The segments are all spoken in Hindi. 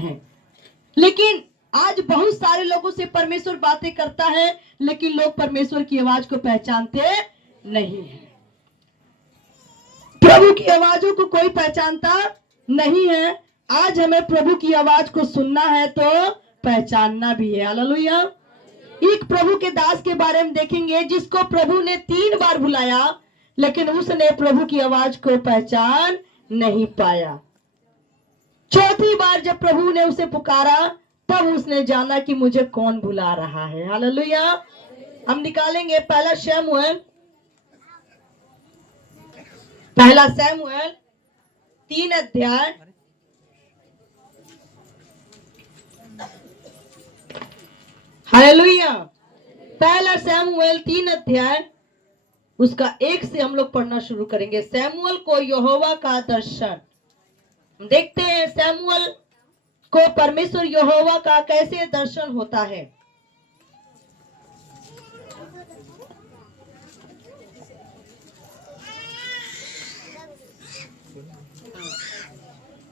है। लेकिन आज बहुत सारे लोगों से परमेश्वर बातें करता है, लेकिन लोग परमेश्वर की आवाज को पहचानते नहीं है। प्रभु की आवाजों को कोई पहचानता नहीं है। आज हमें प्रभु की आवाज को सुनना है तो पहचानना भी है। हालेलुया। एक प्रभु के दास के बारे में देखेंगे जिसको प्रभु ने 3 बार बुलाया, लेकिन उसने प्रभु की आवाज को पहचान नहीं पाया। चौथी बार जब प्रभु ने उसे पुकारा, तब उसने जाना कि मुझे कौन बुला रहा है। हालेलुया। हम निकालेंगे पहला शमूएल 3 अध्याय। हालेलुया। पहला शमूएल 3 अध्याय उसका 1 से हम लोग पढ़ना शुरू करेंगे। शमूएल को यहोवा का दर्शन। देखते हैं शमूएल को परमेश्वर यहोवा का कैसे दर्शन होता है।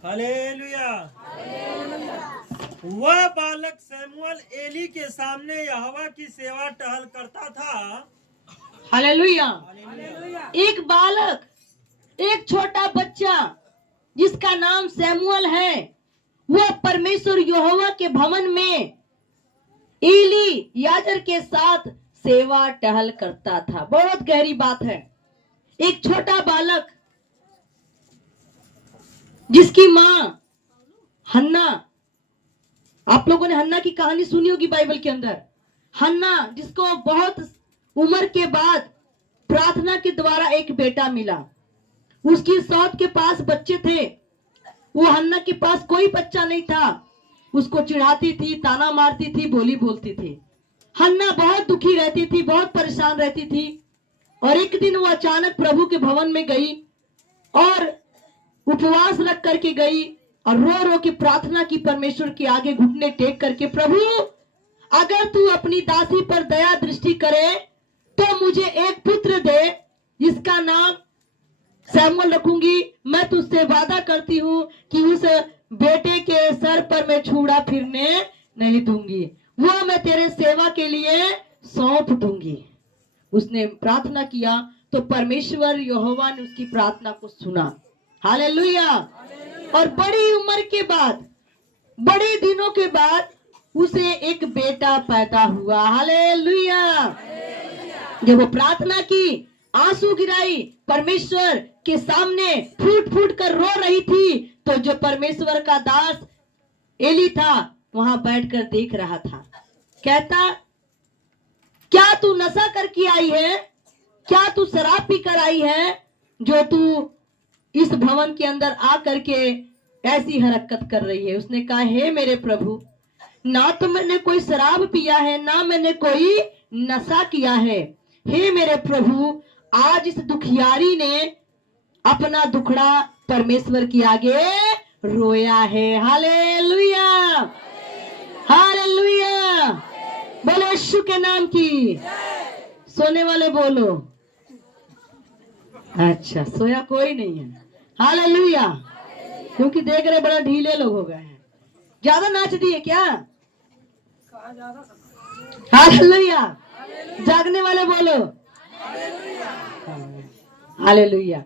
हालेलुया। वह बालक शमूएल एली के सामने यहोवा की सेवा टहल करता था। हालेलुया। एक बालक, एक छोटा बच्चा जिसका नाम शमूएल है, वह परमेश्वर यहोवा के भवन में एली याजक के साथ सेवा टहल करता था। बहुत गहरी बात है। एक छोटा बालक जिसकी मां हन्ना, आप लोगों ने हन्ना की कहानी सुनी होगी बाइबल के अंदर। हन्ना जिसको बहुत उम्र के बाद प्रार्थना के द्वारा एक बेटा मिला। उसकी सास के पास बच्चे थे, वो हन्ना के पास कोई बच्चा नहीं था। उसको चिढ़ाती थी, ताना मारती थी, बोली बोलती थी। हन्ना बहुत दुखी रहती थी, बहुत परेशान रहती थी। और एक दिन वो अचानक प्रभु के भवन में गई और उपवास रख करके गई और रो रो के प्रार्थना की परमेश्वर के आगे घुटने टेक करके, प्रभु अगर तू अपनी दासी पर दया दृष्टि करे तो मुझे एक पुत्र दे, जिसका नाम शमूएल रखूंगी। मैं तुझसे वादा करती हूँ कि उस बेटे के सर पर मैं छुरा फिरने नहीं दूंगी, वो मैं तेरे सेवा के लिए सौंप दूंगी। उसने प्रार्थना किया तो परमेश्वर यहोवा ने उसकी प्रार्थना को सुना। हालेलुया। और बड़ी उम्र के बाद, बड़े दिनों के बाद उसे एक बेटा पैदा हुआ। हालेलुया। जब वो प्रार्थना की, आंसू गिराई, परमेश्वर के सामने फूट फूट कर रो रही थी, तो जो परमेश्वर का दास एली था वहां बैठकर देख रहा था। कहता, क्या तू नशा करके आई है? क्या तू शराब पी कर आई है जो तू इस भवन के अंदर आ करके ऐसी हरकत कर रही है? उसने कहा, हे मेरे प्रभु, ना तो मैंने कोई शराब पिया है, ना मैंने कोई नशा किया है। हे मेरे प्रभु, आज इस दुखियारी ने अपना दुखड़ा परमेश्वर के आगे रोया है। हालेलुया। हालेलुया। बोलो यीशु के नाम की। सोने वाले बोलो। अच्छा, सोया कोई नहीं है। हालेलुया। क्योंकि देख रहे बड़ा ढीले लोग हो गए हैं। ज्यादा नाच दिए क्या? हालेलुया। जागने वाले बोलो हालेलुया।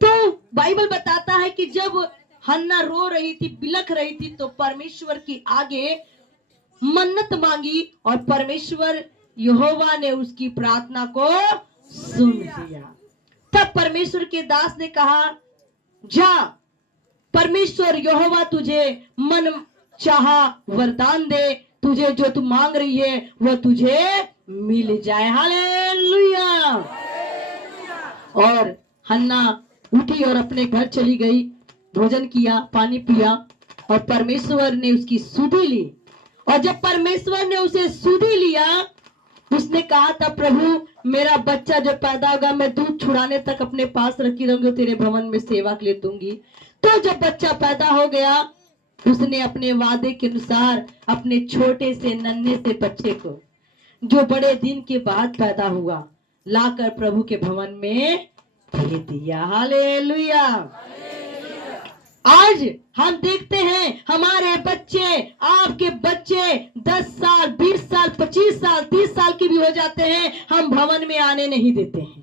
तो बाइबल बताता है कि जब हन्ना रो रही थी, बिलख रही थी, तो परमेश्वर की आगे मन्नत मांगी और परमेश्वर यहोवा ने उसकी प्रार्थना को सुन लिया। तब परमेश्वर के दास ने कहा, जा, परमेश्वर यहोवा तुझे मन चाहा वरदान दे, तुझे जो तू मांग रही है वह तुझे मिल जाए। हालेलुया। और हन्ना उठी और अपने घर चली गई, भोजन किया, पानी पिया और परमेश्वर ने उसकी सुधि ली। और जब परमेश्वर ने उसे सुधि लिया, उसने कहा था, प्रभु मेरा बच्चा जो पैदा होगा मैं दूध छुड़ाने तक अपने पास रखी रहूंगी, तेरे भवन में सेवा के लिए दूंगी। तो जब बच्चा पैदा हो गया, उसने अपने वादे के अनुसार अपने छोटे से नन्हे से बच्चे को, जो बड़े दिन के बाद पैदा हुआ, लाकर प्रभु के भवन में दे दिया। हालेलुया। आज हम देखते हैं हमारे बच्चे, आपके बच्चे 10 साल 20 साल 25 साल 30 साल की भी हो जाते हैं, हम भवन में आने नहीं देते हैं।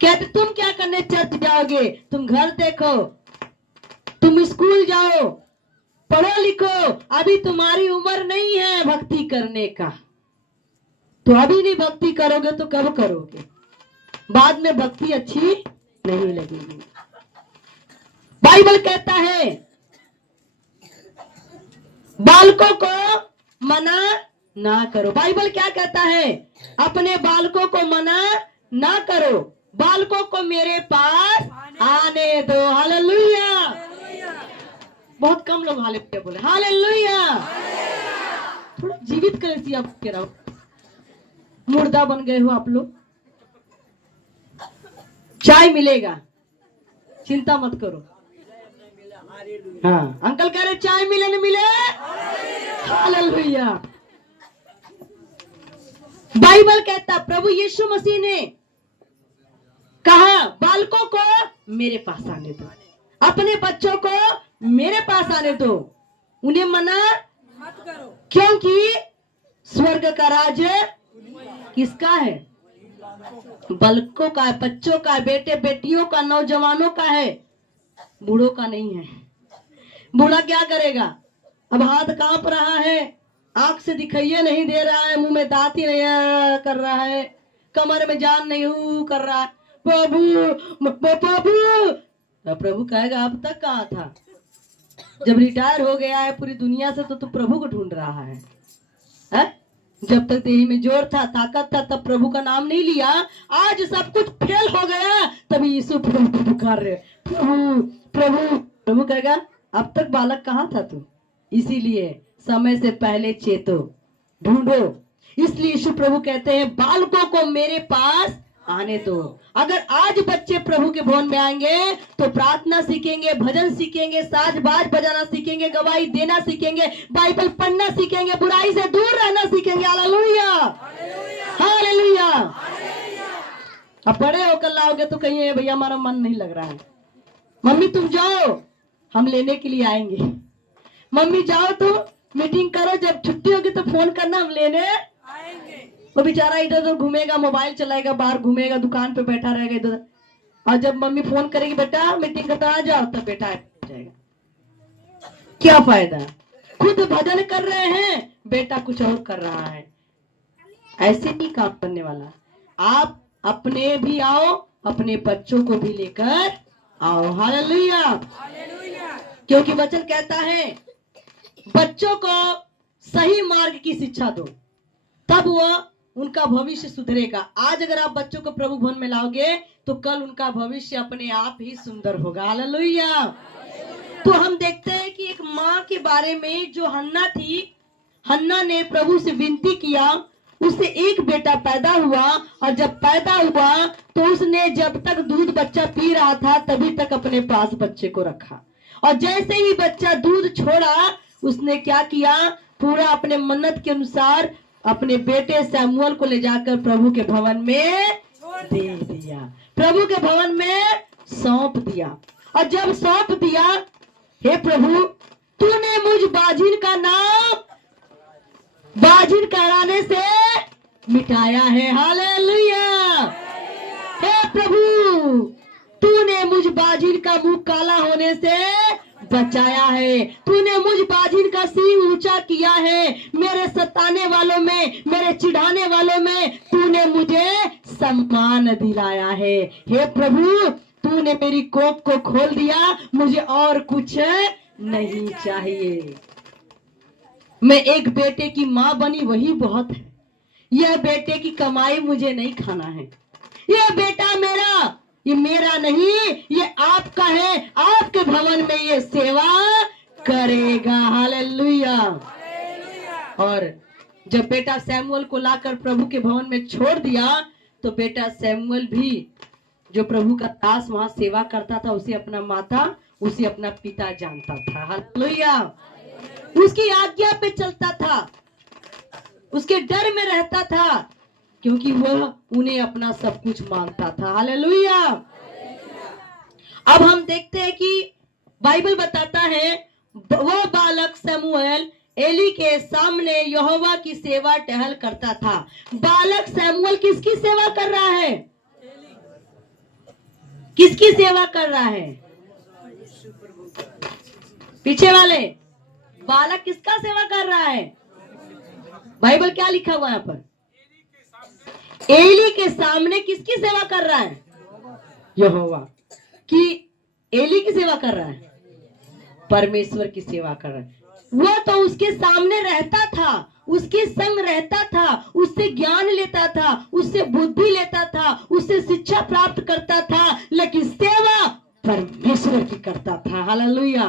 कहते तुम क्या करने चर्च जाओगे, तुम घर देखो, तुम स्कूल जाओ, पढ़ो लिखो, अभी तुम्हारी उम्र नहीं है भक्ति करने का। तो अभी नहीं भक्ति करोगे तो कब करोगे? बाद में भक्ति अच्छी नहीं लगेगी। बाइबल कहता है बालकों को मना ना करो। बाइबल क्या कहता है? अपने बालकों को मना ना करो, बालकों को मेरे पास आने दो। हालेलुया। बहुत कम लोग हालेलुया बोले। हालेलुया। थोड़ा जीवित कलेसी आप कह रहा हो, मुर्दा बन गए हो आप लोग। चाय मिलेगा, चिंता मत करो। हाँ, अंकल कह रहे चाय मिले न मिले। हालेलुया। बाइबल कहता प्रभु यीशु मसीह ने कहा बालकों को मेरे पास आने दो, अपने बच्चों को मेरे पास आने दो, उन्हें मना मत करो, क्योंकि स्वर्ग का राज्य किसका है? बालकों का है, बच्चों का है, बेटे बेटियों का, नौजवानों का है, बूढ़ों का नहीं है। बूढ़ा क्या करेगा? अब हाथ कांप रहा है, आंख से दिखाइए नहीं दे रहा है, मुंह में दांत ही नहीं कर रहा है, कमर में जान नहीं कर रहा है, प्रभु प्रभु। तो प्रभु कहेगा अब तक कहाँ था? जब रिटायर हो गया है पूरी दुनिया से तो तू प्रभु को ढूंढ रहा है? जब तक देह में जोर था, ताकत था, तब प्रभु का नाम नहीं लिया। आज सब कुछ फेल हो गया, तभी यीशु प्रभु पुकार रहे, प्रभु प्रभु। प्रभु कहेगा अब तक बालक कहाँ था तू? इसीलिए समय से पहले चेतो, ढूंढो। इसलिए यीशु प्रभु कहते हैं बालकों को मेरे पास आने दो। अगर आज बच्चे प्रभु के भवन में आएंगे तो प्रार्थना सीखेंगे, भजन सीखेंगे, साज बाज बजाना सीखेंगे, गवाही देना सीखेंगे, बाइबल पढ़ना सीखेंगे, बुराई से दूर रहना सीखेंगे। हालेलुया। हालेलुया। अब बड़े होकर लाओगे तो कहिए भैया हमारा मन नहीं लग रहा है। मम्मी तुम जाओ, हम लेने के लिए आएंगे। मम्मी जाओ तुम मीटिंग करो, जब छुट्टी होगी तो फोन करना, हम लेने आएंगे। वो बेचारा इधर उधर घूमेगा, मोबाइल चलाएगा, बाहर घूमेगा, दुकान पे बैठा रहेगा इधर। और जब मम्मी फोन करेगी बेटा मीटिंग करता आ जाओ, तब बेटा जाएगा। क्या फायदा? खुद भजन कर रहे हैं, बेटा कुछ और कर रहा है। ऐसे नहीं काम करने वाला। आप अपने भी आओ, अपने बच्चों को भी लेकर आओ। हालेलुया। क्योंकि वचन कहता है बच्चों को सही मार्ग की शिक्षा दो, तब वह उनका भविष्य सुधरेगा। आज अगर आप बच्चों को प्रभु भवन में लाओगे तो कल उनका भविष्य अपने आप ही सुंदर होगा। हालेलुया। तो हम देखते हैं कि एक माँ के बारे में जो हन्ना थी, हन्ना ने प्रभु से विनती किया, उससे एक बेटा पैदा हुआ, और जब पैदा हुआ तो उसने जब तक दूध बच्चा पी रहा था तभी तक अपने पास बच्चे को रखा, और जैसे ही बच्चा दूध छोड़ा उसने क्या किया? पूरा अपने मन्नत के अनुसार अपने बेटे सैमुअल को ले जाकर प्रभु के भवन में दे दिया, प्रभु के भवन में सौंप दिया। और जब सौंप दिया, हे प्रभु तूने मुझ बाजिन का नाम बाजिन कहलाने से मिटाया है। हालेलुया। हे प्रभु तूने मुझ बाजिन का मुंह काला होने से बचाया है, तूने मुझ बाजिन का सिंह ऊंचा किया है, मेरे सताने वालों में, मेरे चिढ़ाने वालों में तूने मुझे सम्मान दिलाया है। हे प्रभु तूने मेरी कोख को खोल दिया, मुझे और कुछ नहीं चाहिए। मैं एक बेटे की माँ बनी वही बहुत है, यह बेटे की कमाई मुझे नहीं खाना है। यह बेटा मेरा, ये मेरा नहीं, ये आपका है, आपके भवन में ये सेवा करेगा। हालेलुया। और जब बेटा सैमुअल को लाकर प्रभु के भवन में छोड़ दिया तो बेटा सैमुअल भी, जो प्रभु का दास वहां सेवा करता था, उसे अपना माता, उसे अपना पिता जानता था। हालेलुया। उसकी आज्ञा पे चलता था, उसके डर में रहता था, क्योंकि वह उन्हें अपना सब कुछ मानता था। हालेलुया। अब हम देखते हैं कि बाइबल बताता है वह बालक शमूएल एली के सामने यहोवा की सेवा टहल करता था। बालक शमूएल किसकी सेवा कर रहा है? किसकी सेवा कर रहा है? पीछे वाले बालक किसका सेवा कर रहा है? बाइबल क्या लिखा हुआ है यहाँ पर? एली के सामने किसकी सेवा कर रहा है? यहोवा की। एली की सेवा कर रहा है? परमेश्वर की सेवा कर रहा है। वह तो उसके सामने रहता था, उसके संग रहता था, उससे ज्ञान लेता था, उससे बुद्धि लेता था, उससे शिक्षा प्राप्त करता था, लेकिन सेवा परमेश्वर की करता था। हालेलुया।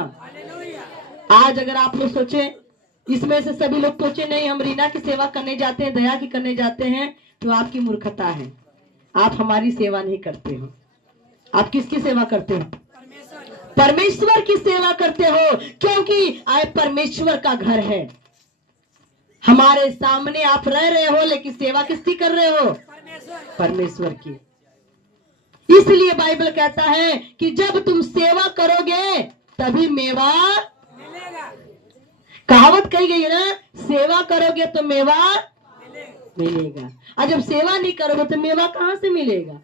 आज अगर आप लोग सोचे, इसमें से सभी लोग सोचे नहीं हम रीना की सेवा करने जाते हैं, दया की करने जाते हैं, तो आपकी मूर्खता है। आप हमारी सेवा नहीं करते हो। आप किसकी सेवा करते हो? परमेश्वर की सेवा करते हो, क्योंकि आज परमेश्वर का घर है। हमारे सामने आप रह रहे हो, लेकिन सेवा किसकी कर रहे हो? परमेश्वर की। इसलिए बाइबल कहता है कि जब तुम सेवा करोगे तभी मेवा मिलेगा। कहावत कही गई है ना, सेवा करोगे तो मेवा मिलेगा। और जब सेवा नहीं करोगे तो मेवा कहां से मिलेगा?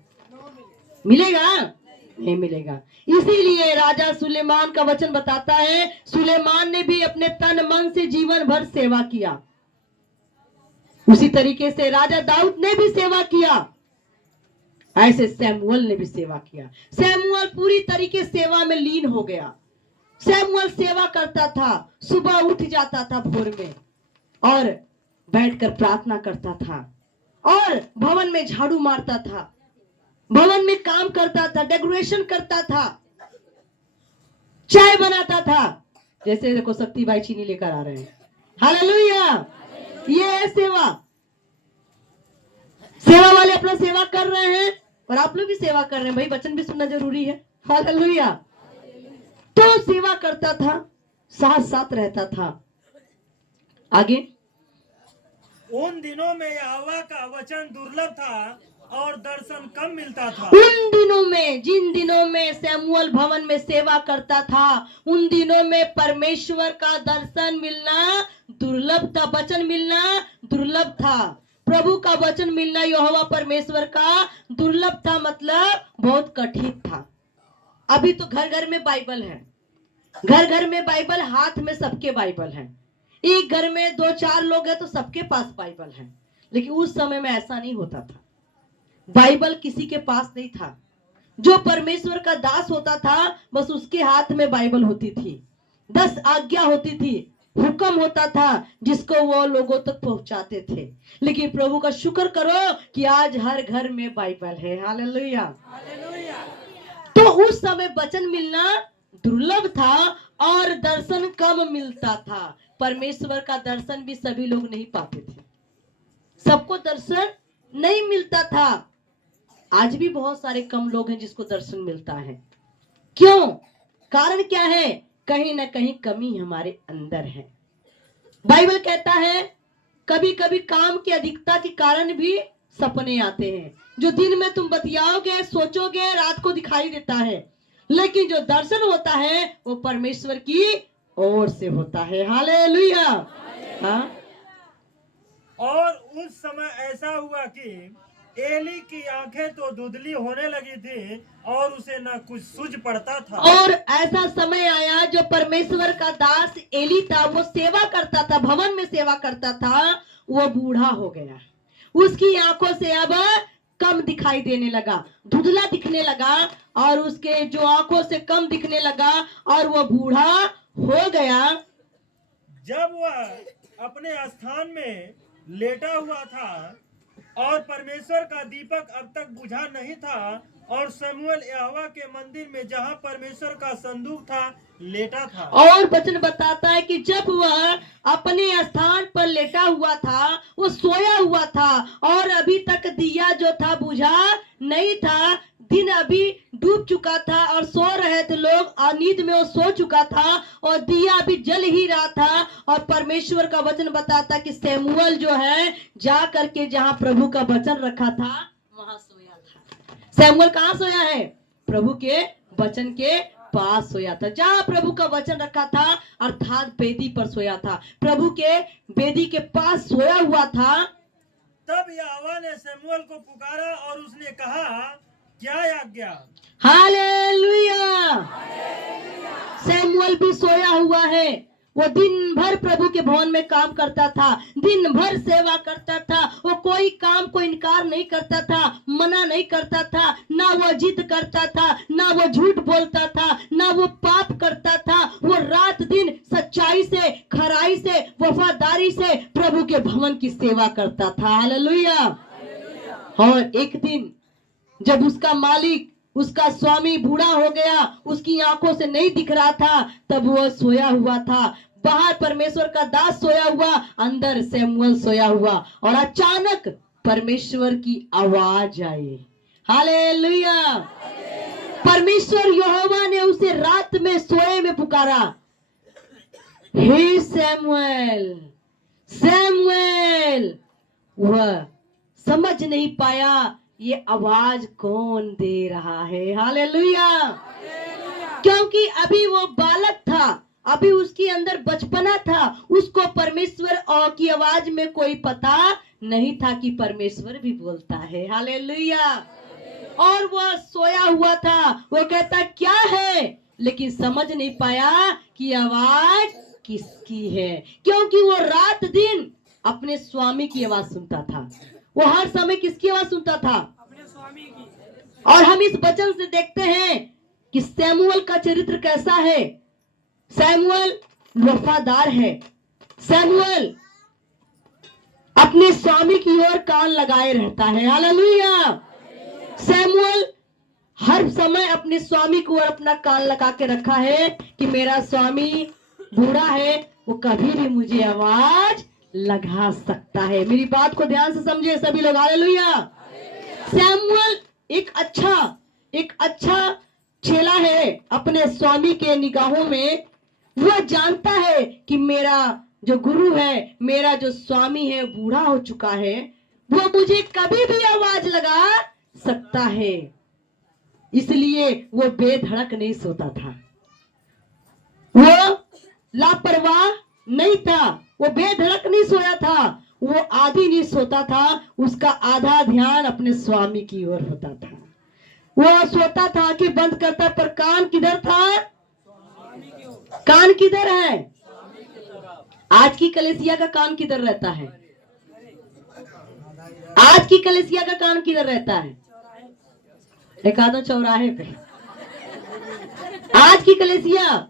मिलेगा? नहीं मिलेगा। इसीलिए राजा सुलेमान का वचन बताता है, सुलेमान ने भी अपने तन मन से जीवन भर सेवा किया। उसी तरीके से राजा दाऊद ने भी सेवा किया, ऐसे शमूएल ने भी सेवा किया। शमूएल पूरी तरीके सेवा में लीन हो गया। शमूएल सेवा करता था, सुबह उठ जाता था भोर में और बैठकर प्रार्थना करता था, और भवन में झाड़ू मारता था, भवन में काम करता था, डेकोरेशन करता था, चाय बनाता था। जैसे देखो शक्ति भाई चीनी लेकर आ रहे हैं। हालेलुया। ये है सेवा। सेवा वाले अपना सेवा कर रहे हैं और आप लोग भी सेवा कर रहे हैं। भाई वचन भी सुनना जरूरी है। हालेलुया। तो सेवा करता था, साथ साथ रहता था। आगे, उन दिनों में यहोवा का वचन दुर्लभ था और दर्शन कम मिलता था। उन दिनों में, जिन दिनों में शमूएल भवन में सेवा करता था, उन दिनों में परमेश्वर का दर्शन मिलना दुर्लभ था, वचन मिलना दुर्लभ था। प्रभु का वचन मिलना यहोवा परमेश्वर का दुर्लभ था, मतलब बहुत कठिन था। अभी तो घर घर में बाइबल है, घर घर में बाइबल, हाथ में सबके बाइबल है। एक घर में 2-4 लोग हैं तो सबके पास बाइबल है। लेकिन उस समय में ऐसा नहीं होता था। बाइबल किसी के पास नहीं था। जो परमेश्वर का दास होता था, बस उसके हाथ में बाइबल होती थी। 10 आज्ञा होती थी, हुक्म होता था, जिसको वो लोगों तक पहुंचाते थे। लेकिन प्रभु का शुक्र करो कि आज हर घर में बाइबल है। हालेलुया। तो उस समय वचन मिलना दुर्लभ था और दर्शन कम मिलता था। परमेश्वर का दर्शन भी सभी लोग नहीं पाते थे, सबको दर्शन नहीं मिलता था। आज भी बहुत सारे कम लोग हैं जिसको दर्शन मिलता है। क्यों? कारण क्या है? कहीं ना कहीं कमी हमारे अंदर है। बाइबल कहता है कभी कभी काम की अधिकता के कारण भी सपने आते हैं। जो दिन में तुम बतियाओगे, सोचोगे, रात को दिखाई देता है, लेकिन जो दर्शन होता है वो परमेश्वर की ओर से होता है। हालेलुया। हाँ। और उस समय ऐसा हुआ कि एली की आंखें तो धुंधली होने लगी थी और उसे न कुछ सूझ पड़ता था। और ऐसा समय आया जो परमेश्वर का दास एली था, वो सेवा करता था, भवन में सेवा करता था, वो बूढ़ा हो गया। उसकी आंखों से अब कम दिखाई देने लगा, धुंधला दिखने लगा, और उसके जो आंखों से कम दिखने लगा और वो बूढ़ा हो गया। जब वह अपने स्थान में लेटा हुआ था और परमेश्वर का दीपक अब तक बुझा नहीं था, और शमूएल यहोवा के मंदिर में जहां परमेश्वर का संदूक था लेटा था। और वचन बताता है कि जब वह अपने स्थान पर लेटा हुआ था, वो सोया हुआ था, और अभी तक दिया जो था बुझा नहीं था। दिन अभी डूब चुका था और सो रहे थे लोग, नींद में वो सो चुका था और दिया अभी जल ही रहा था। और परमेश्वर का वचन बताता कि शमूएल जो है जा करके जहां प्रभु का वचन रखा था वहां सोया था। शमूएल कहां सोया है? प्रभु के वचन के पास सोया था, जहां प्रभु का वचन रखा था, अर्थात वेदी पर सोया था, प्रभु के वेदी के पास सोया हुआ था। तब यहोवा ने शमूएल को पुकारा और उसने कहा, क्या आज्ञा? हालेलुया। सैमुअल भी सोया हुआ है। वो दिन भर प्रभु के भवन में काम करता था, दिन भर सेवा करता था, वो कोई काम को इनकार नहीं करता था, मना नहीं करता था, ना वो जिद करता था, ना वो झूठ बोलता था, ना वो पाप करता था। वो रात दिन सच्चाई से, खराई से, वफादारी से प्रभु के भवन की सेवा करता था। हालेलुया। और एक दिन जब उसका मालिक, उसका स्वामी बूढ़ा हो गया, उसकी आंखों से नहीं दिख रहा था, तब वो सोया हुआ था। बाहर परमेश्वर का दास सोया हुआ, अंदर सैमुअल सोया हुआ, और अचानक परमेश्वर की आवाज आई। हालेलुया। परमेश्वर यहोवा ने उसे रात में सोए में पुकारा, हे सैमुअल, सैमुअल। वह समझ नहीं पाया ये आवाज कौन दे रहा है। हालेलुया। क्योंकि अभी वो बालक था, अभी उसके अंदर बचपना था, उसको परमेश्वर और की आवाज में कोई पता नहीं था कि परमेश्वर भी बोलता है। हालेलुया। और वह सोया हुआ था, वो कहता क्या है, लेकिन समझ नहीं पाया कि आवाज किसकी है, क्योंकि वो रात दिन अपने स्वामी की आवाज सुनता था। वो हर समय किसकी आवाज सुनता था? अपने स्वामी की। और हम इस वचन से देखते हैं कि सैमुअल का चरित्र कैसा है। सैमुअल वफादार है, सैमुअल अपने स्वामी की ओर कान लगाए रहता है। हालेलुया। सैमुअल हर समय अपने स्वामी को अपना कान लगा के रखा है कि मेरा स्वामी बूढ़ा है, वो कभी भी मुझे आवाज लगा सकता है। मेरी बात को ध्यान से समझे सभी लोग। हालेलुया। सैमुअल एक अच्छा चेला है अपने स्वामी के निगाहों में। वह जानता है कि मेरा जो गुरु है, मेरा जो स्वामी है, बूढ़ा हो चुका है, वो मुझे कभी भी आवाज लगा सकता है। इसलिए वो बेधड़क नहीं सोता था, वो लापरवाह नहीं था, वो बेधड़क नहीं सोया था, वो आधी नहीं सोता था, उसका आधा ध्यान अपने स्वामी की ओर होता था। वो सोता था कि बंद करता, पर कान किधर था? कान किधर है? आज की कलीसिया का कान किधर रहता है? आज की कलीसिया का कान किधर रहता है? एक आधो चौराहे पे। आज की कलीसिया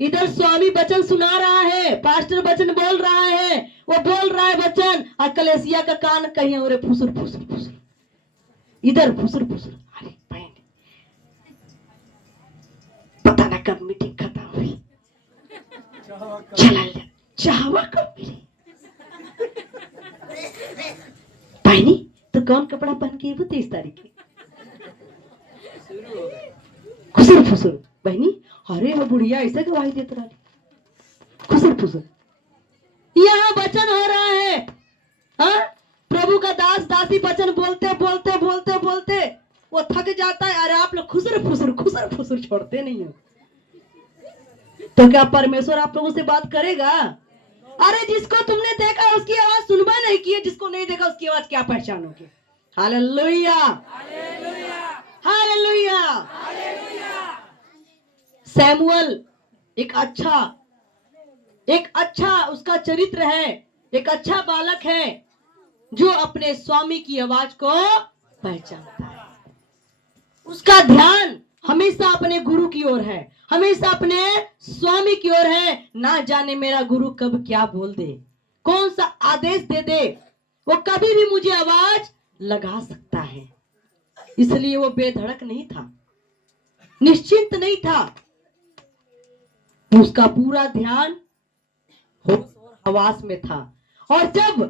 इधर स्वामी वचन सुना रहा है, पास्टर वचन बोल रहा है, वो बोल रहा है वचन, और कलीसिया का कान कहीं और फुसुर फुसुर फुसुर, इधर फुसुर फुसुर। अरे बहन, पता ना कब मीटिंग खत्म हुई, चला चाहवा कब मिली। बहनी तो कौन कपड़ा पहन के वो 23 तारीख की खुसुर फुसुर। बहनी अरे वो बुढ़िया ऐसे गवाही देते रही, खुसुर फुसुर। यहाँ वचन हो रहा है, हाँ? प्रभु का दास दासी वचन बोलते बोलते बोलते बोलते वो थक जाता है। अरे आप लोग खुसुर फुसुर छोड़ते नहीं हो, तो क्या परमेश्वर आप लोगों से बात करेगा? अरे जिसको तुमने देखा उसकी आवाज सुनवा नहीं की है, जिसको नहीं देखा उसकी आवाज क्या पहचानोगे? Hallelujah, hallelujah. सैमुअल एक अच्छा उसका चरित्र है, एक अच्छा बालक है जो अपने स्वामी की आवाज को पहचानता है। उसका ध्यान हमेशा अपने गुरु की ओर है, हमेशा अपने स्वामी की ओर है। ना जाने मेरा गुरु कब क्या बोल दे, कौन सा आदेश दे दे, वो कभी भी मुझे आवाज लगा सकता है। इसलिए वो बेधड़क नहीं था, निश्चिंत नहीं था। उसका पूरा ध्यान हवास में था। और जब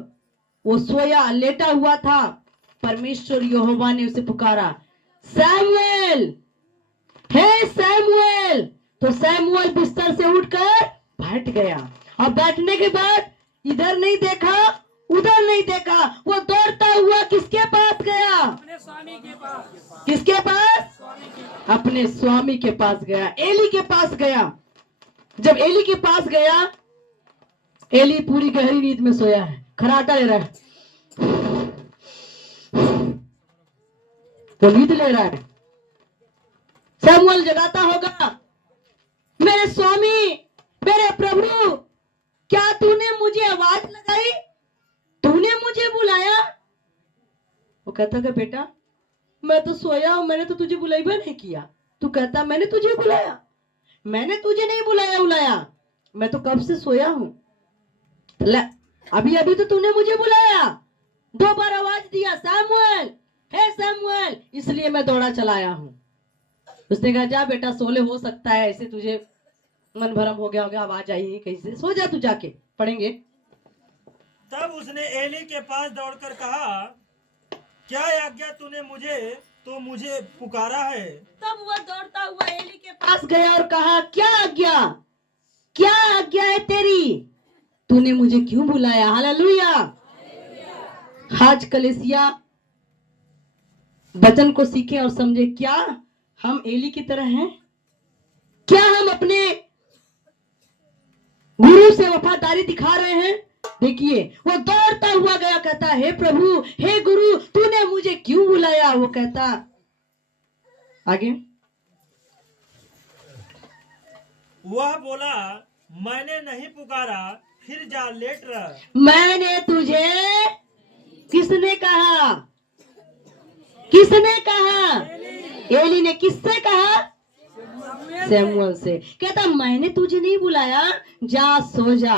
वो सोया लेटा हुआ था, परमेश्वर यहोवा ने उसे पुकारा, सैमुएल, हे सैमुएल। तो सैमुएल बिस्तर से उठकर बैठ गया, और बैठने के बाद इधर नहीं देखा उधर नहीं देखा, वो दौड़ता हुआ किसके पास गया? अपने स्वामी के पास। किसके पास? स्वामी के पास। अपने स्वामी के पास गया, एली के पास गया। जब एली के पास गया, एली पूरी गहरी नींद में सोया है, खराटा ले रहा है, वो नींद ले रहा है। शमूएल जगाता होगा, मेरे स्वामी, मेरे प्रभु, क्या तूने मुझे आवाज लगाई? तूने मुझे बुलाया? वो कहता कि बेटा मैं तो सोया हूं, मैंने तो तुझे बुलाइबा नहीं किया। तू कहता मैंने तुझे बुलाया? मैंने तुझे नहीं बुलाया, मैं तो कब से सोया हूं। अभी अभी तो तूने मुझे बुलाया, 2 बार आवाज दिया, सैमुअल, हे सैमुअल, इसलिए मैं दौड़ा चलाया हूं। उसने कहा जा बेटा सो ले, हो सकता है ऐसे तुझे मन भरम हो गया होगा, आवाज आई है कहीं से, सो जा तू, जाके पढ़ेंगे। तब उसने एली के पास दौड़कर कहा, क्या आज्ञा तूने मुझे पुकारा है? तब वह दौड़ता हुआ एली के पास गया और कहा, क्या आज्ञा है तेरी? तूने मुझे क्यों बुलाया? हालेलुया। आज कलीसिया वचन को सीखे और समझे। क्या हम एली की तरह हैं? क्या हम अपने गुरु से वफादारी दिखा रहे हैं? देखिए वो दौड़ता हुआ गया, कहता हे प्रभु, हे गुरु, तूने मुझे क्यों बुलाया? वो कहता, आगे वह बोला, मैंने नहीं पुकारा, फिर जा लेट रह। मैंने तुझे, किसने कहा? किसने कहा? एली ने किससे कहा? शमूएल से। कहता मैंने तुझे नहीं बुलाया, जा सो जा,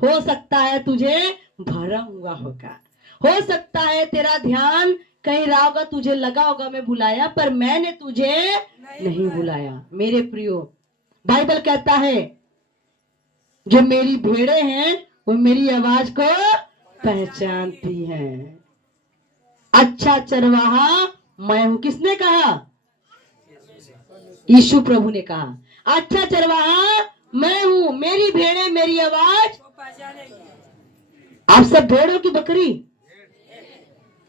हो सकता है तुझे भरम हुआ होगा, हो सकता है तेरा ध्यान कहीं रहा होगा, तुझे लगा होगा मैं बुलाया, पर मैंने तुझे नहीं बुलाया। मेरे प्रियो, बाइबल कहता है जो मेरी भेड़े हैं वो मेरी आवाज को पहचानती हैं। अच्छा चरवाहा मैं हूं। किसने कहा? यीशु प्रभु ने कहा, अच्छा चरवाहा मैं हूं, मेरी भेड़े मेरी आवाज पहचानेगी। आप सब भेड़ों की बकरी?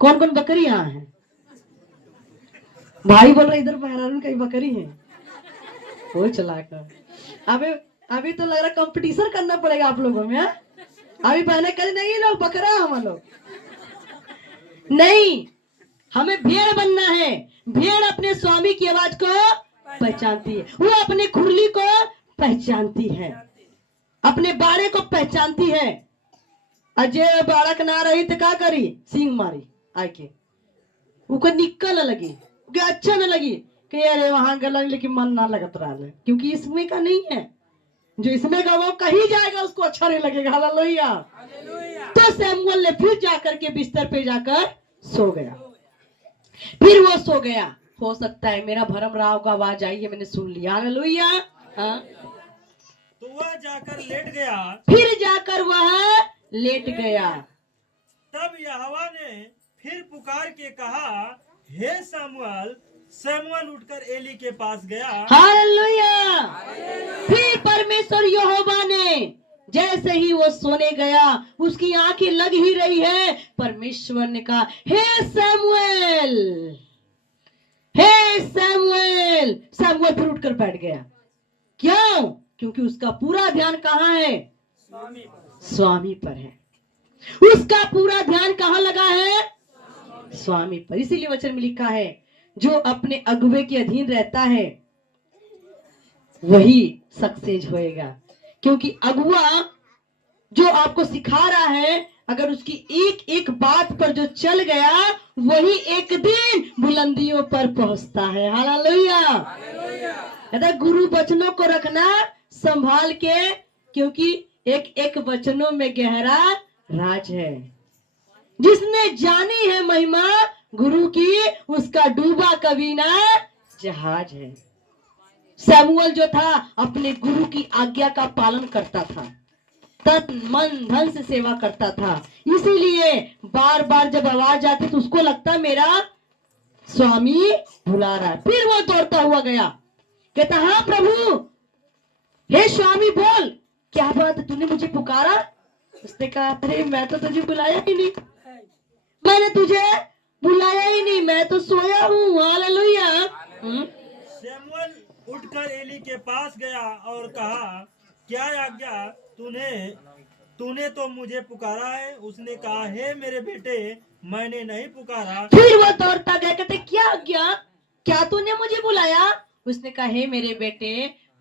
कौन कौन बकरी यहाँ है? भाई बोल रहे इधर मेहरारून कहीं बकरी है, वो चला कर। अभी तो लग रहा कंपटीशन करना पड़ेगा आप लोगों में। अभी पहले कल नहीं लोग बकरा, हम लोग नहीं, हमें भेड़ बनना है। भेड़ अपने स्वामी की आवाज को पहचानती है, वो अपने खुरली को पहचानती है, अपने बाड़े को पहचानती है। अजय बाड़क ना रही तो क्या करी? सींग मारी आके, उको निकल लगी, अच्छा न लगी कि अरे वहां गलत, लेकिन मन ना लगत रहा है, क्योंकि इसमें का नहीं है। जो इसमें का वो कहीं जाएगा उसको अच्छा नहीं लगेगा। हालेलुया। तो शमूएल ने फिर जाकर के बिस्तर पे जाकर सो गया। फिर वो सो गया, हो सकता है मेरा भरम रहा होगा, आवाज आई है मैंने सुन लिया। हालेलुया। हाँ, तो वह जाकर लेट गया। फिर जाकर वह लेट गया। तब यहोवा ने फिर पुकार के कहा, हे शमूएल। शमूएल उठकर एली के पास गया। हालेलुया। फिर परमेश्वर यहोवा ने, जैसे ही वो सोने गया, उसकी आंखें लग ही रही है, परमेश्वर ने कहा, हे शमूएल, हे शमूएल। शमूएल फिर उठकर बैठ गया। क्यों? क्योंकि उसका पूरा ध्यान कहाँ है? स्वामी पर है। उसका पूरा ध्यान कहाँ लगा है? स्वामी पर। इसीलिए वचन में लिखा है, जो अपने अगुवे के अधीन रहता है वही सक्सेस होएगा। क्योंकि अगुआ जो आपको सिखा रहा है, अगर उसकी एक एक बात पर जो चल गया, वही एक दिन बुलंदियों पर पहुंचता है। हालेलुया। गुरु वचनों को रखना संभाल के, क्योंकि एक एक वचनों में गहरा राज है। जिसने जानी है महिमा गुरु की, उसका डूबा कभी ना जहाज है। शमूएल जो था अपने गुरु की आज्ञा का पालन करता था, तन मन धन से सेवा करता था। इसीलिए बार बार जब आवाज आती तो उसको लगता मेरा स्वामी बुला रहा है। फिर वो दौड़ता हुआ गया, कहता हाँ प्रभु, हे स्वामी बोल, क्या बात है, तूने मुझे पुकारा? उसने कहा अरे मैं तो तुझे बुलाया ही नहीं, मैंने तुझे बुलाया ही नहीं, मैं तो सोया हूँ। हालेलुया। शमूएल उठकर एली के पास गया और कहा, क्या आज्ञा तूने तूने तो मुझे पुकारा है। उसने कहा, हे मेरे बेटे, मैंने नहीं पुकारा। फिर वो दौड़ता गया, कहते क्या आज्ञा, क्या तूने मुझे बुलाया। उसने कहा हे मेरे बेटे,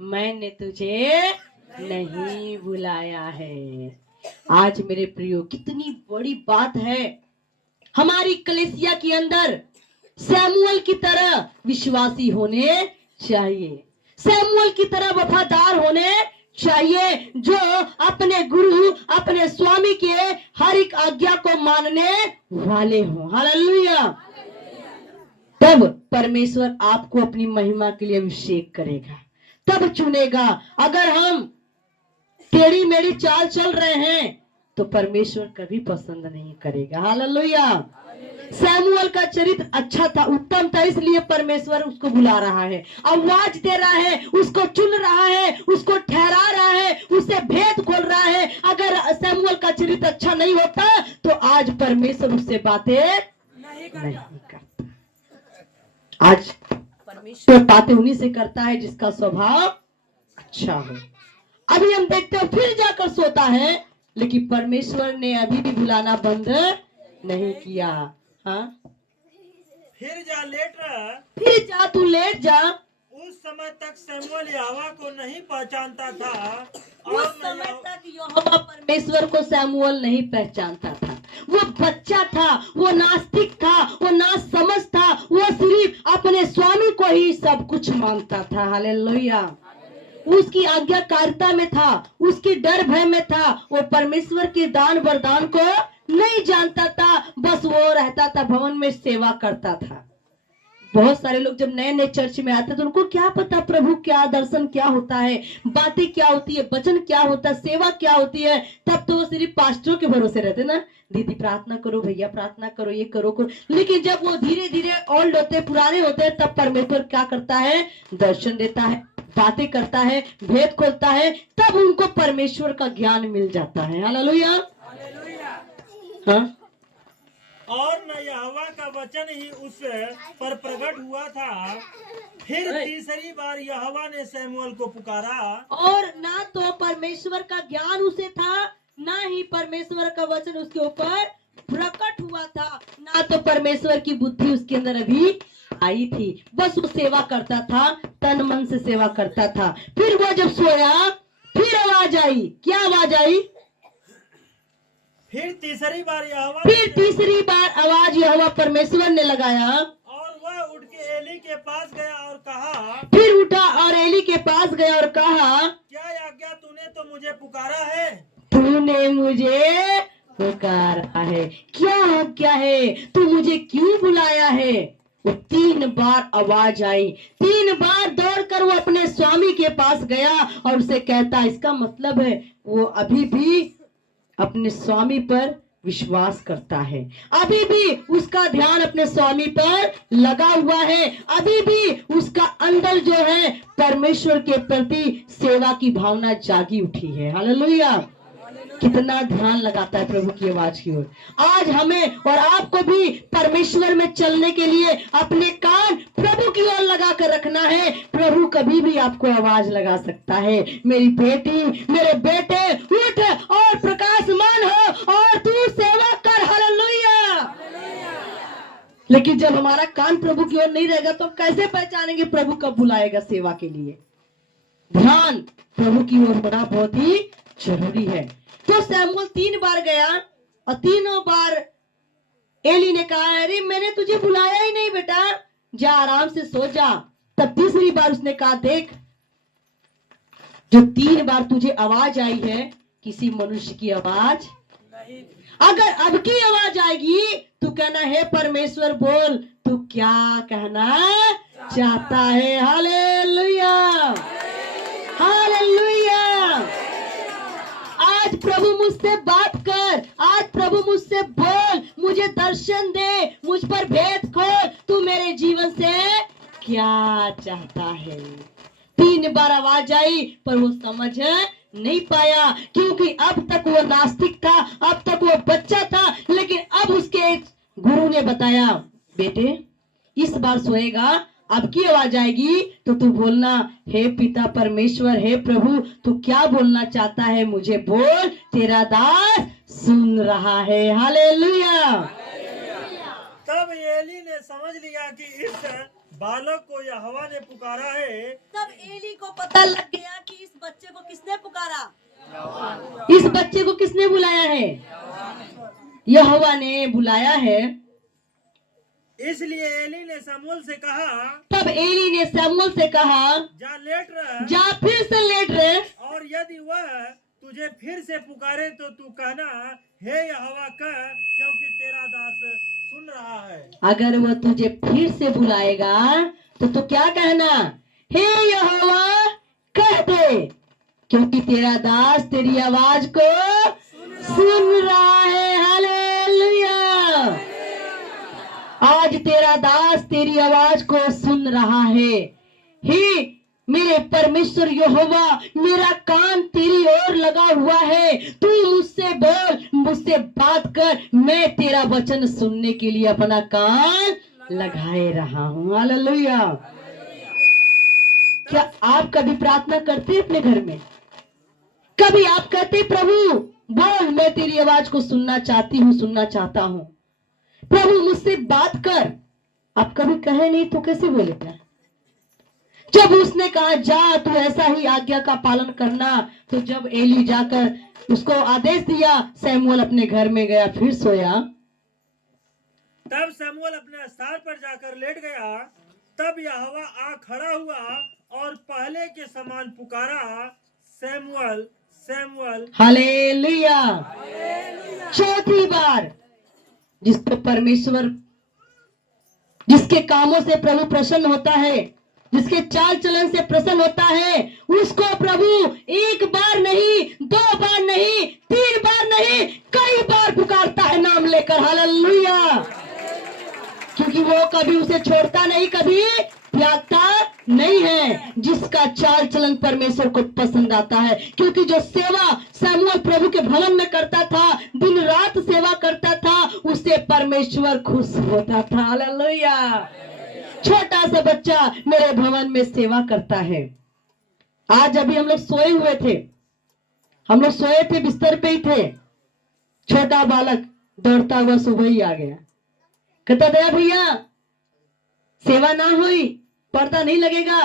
मैंने तुझे नहीं बुलाया है। आज मेरे प्रियो कितनी बड़ी बात है, हमारी कलीसिया के अंदर सैमुअल की तरह विश्वासी होने चाहिए, सैमुअल की तरह वफादार होने चाहिए, जो अपने गुरु अपने स्वामी के हर एक आज्ञा को मानने वाले हों। हालेलुया। तब परमेश्वर आपको अपनी महिमा के लिए अभिषेक करेगा, तब चुनेगा। अगर हम टेढ़ी मेढ़ी चाल चल रहे हैं तो परमेश्वर कभी पसंद नहीं करेगा। हालेलुया। सैमुअल का चरित्र अच्छा था, उत्तम था, इसलिए परमेश्वर उसको बुला रहा है, आवाज दे रहा है, उसको चुन रहा है, उसको ठहरा रहा है, उससे भेद खोल रहा है। अगर सैमुअल का चरित्र अच्छा नहीं होता तो आज परमेश्वर उससे बातें नहीं करता। आज परमेश्वर बातें उन्हीं से करता है जिसका स्वभाव अच्छा हो। अभी हम देखते हैं फिर जाकर सोता है, लेकिन परमेश्वर ने अभी भी बुलाना बंद नहीं किया। हाँ, फिर जा लेट रहा। फिर जा, तू लेट जा। उस समय तक शमूएल यहोवा को नहीं पहचानता था उस और समय तक यहोवा परमेश्वर को सैमुअल नहीं पहचानता था। वो बच्चा था, वो नास्तिक था, वो नासमझ था, वो सिर्फ अपने स्वामी को ही सब कुछ मानता था। हालेलुया। उसकी आज्ञाकारिता में था, उसके डर भय में था, वो परमेश्वर के दान वरदान को नहीं जानता था, बस वो रहता था भवन में सेवा करता था। बहुत सारे लोग जब नए नए चर्च में आते तो उनको क्या पता प्रभु क्या दर्शन क्या होता है, बातें क्या होती है, वचन क्या होता है, सेवा क्या होती है। तब तो वो सिर्फ पास्टरों के भरोसे रहते ना, दीदी प्रार्थना करो, भैया प्रार्थना करो, ये करो। लेकिन जब वो धीरे धीरे ओल्ड होते, पुराने होते हैं, तब परमेश्वर क्या करता है, दर्शन देता है, बातें करता है, भेद खोलता है, तब उनको परमेश्वर का ज्ञान मिल जाता है। हालेलुया। हाँ, और न यहोवा का वचन ही उस पर प्रकट हुआ था। फिर तीसरी बार यहोवा ने शमूएल को पुकारा, और ना तो परमेश्वर का ज्ञान उसे था, ना ही परमेश्वर का वचन उसके ऊपर प्रकट हुआ था, ना तो परमेश्वर की बुद्धि उसके अंदर अभी आई थी। बस वो सेवा करता था, तन मन से सेवा करता था। फिर वो जब सोया, फिर आवाज आई। क्या आवाज आई? फिर तीसरी बार आवाज यहोवा परमेश्वर ने लगाया, और वह उठ के एली के पास गया और कहा, फिर उठा और एली के पास गया और कहा, क्या आज्ञा तूने तो मुझे पुकारा है। तूने मुझे पुकारा है, क्या है, तू मुझे क्यों बुलाया है। वो 3 बार आवाज आई, 3 बार दौड़कर वो अपने स्वामी के पास गया और उसे कहता, इसका मतलब है वो अभी भी अपने स्वामी पर विश्वास करता है, अभी भी उसका ध्यान अपने स्वामी पर लगा हुआ है, अभी भी उसका अंदर जो है परमेश्वर के प्रति सेवा की भावना जागी उठी है। हालेलुया। कितना ध्यान लगाता है प्रभु की आवाज की ओर। आज हमें और आपको भी परमेश्वर में चलने के लिए अपने कान प्रभु की ओर लगा कर रखना है। प्रभु कभी भी आपको आवाज लगा सकता है, मेरी बेटी, मेरे बेटे, उठ और प्रकाशमान हो और तू सेवा कर। हालेलुया। लेकिन जब हमारा कान प्रभु की ओर नहीं रहेगा तो हम कैसे पहचानेंगे प्रभु कब बुलाएगा सेवा के लिए। ध्यान प्रभु की ओर होना बहुत ही जरूरी है। तो सैमुअल 3 बार गया और तीनों बार एली ने कहा, अरे मैंने तुझे बुलाया ही नहीं बेटा, जा आराम से सो जा। तब तीसरी बार उसने कहा, देख जो 3 बार तुझे आवाज आई है किसी मनुष्य की आवाज नहीं। अगर अब की आवाज आएगी तो कहना, हे परमेश्वर बोल, तू क्या कहना चाहता है। हालेलुया। हालेलुया। आज प्रभु मुझसे बात कर, आज प्रभु मुझसे बोल, मुझे दर्शन दे, मुझ पर भेद खोल, तू मेरे जीवन से क्या चाहता है। 3 बार आवाज आई पर वो समझ नहीं पाया, क्योंकि अब तक वो नास्तिक था, बताया, बेटे इस बार सोएगा, अब की आवाज आएगी तो तू बोलना, हे पिता परमेश्वर, हे प्रभु, तू क्या बोलना चाहता है मुझे बोल, तेरा दास सुन रहा है। हालेलुया। तब एली ने समझ लिया कि इस बालक को यहोवा ने पुकारा है। तब एली को पता लग गया कि इस बच्चे को किसने पुकारा, इस बच्चे को किसने बुलाया है, यहोवा ने बुलाया है। इसलिए एली ने शमूएल से कहा, तब एली ने शमूएल से कहा, जा लेट रह, जा फिर से लेट रहे, और यदि वह तुझे फिर से पुकारे तो तू कहना, हे यहोवा कह, क्योंकि तेरा दास सुन रहा है। अगर वह तुझे फिर से बुलाएगा तो तू क्या कहना, हे यहोवा कह दे, क्योंकि तेरा दास तेरी आवाज को सुन रहा है। हालेलुया। आज तेरा दास तेरी आवाज को सुन रहा है। हे मेरे परमेश्वर यहोवा, मेरा कान तेरी ओर लगा हुआ है, तू मुझसे बोल, मुझसे बात कर, मैं तेरा वचन सुनने के लिए अपना कान लगाए रहा हूँ। हालेलुया। क्या आप कभी प्रार्थना करते हैं अपने घर में? कभी आप कहते प्रभु बोल, मैं तेरी आवाज को सुनना चाहती हूँ, सुनना चाहता हूँ, प्रभु मुझसे बात कर। आप कभी कहे नहीं तो कैसे बोलेगा? जब उसने कहा जा तू ऐसा ही आज्ञा का पालन करना, तो जब एली जाकर उसको आदेश दिया, शमूएल अपने घर में गया, फिर सोया। तब शमूएल अपने स्थान पर जाकर लेट गया। तब यहोवा आ खड़ा हुआ और पहले के समान पुकारा, शमूएल शमूएल। हालेलुया। चौथी बार जिसको परमेश्वर, जिसके कामों से प्रभु प्रसन्न होता है, जिसके चाल चलन से प्रसन्न होता है, उसको प्रभु एक बार नहीं, दो बार नहीं, तीन बार नहीं, कई बार पुकारता है नाम लेकर। हालेलुया। क्योंकि वो कभी उसे छोड़ता नहीं, कभी त्यागता नहीं है। जिसका चाल चलन परमेश्वर को पसंद आता है, क्योंकि जो सेवा शमूएल प्रभु के भवन में करता था, दिन रात सेवा करता था, उससे परमेश्वर खुश होता था। हालेलुया। छोटा सा बच्चा मेरे भवन में सेवा करता है। आज अभी हम लोग सोए हुए थे, हम लोग सोए थे, बिस्तर पे ही थे, छोटा बालक दौड़ता हुआ सुबह ही आ गया, कहता दया भैया सेवा ना हुई, पर्दा नहीं लगेगा।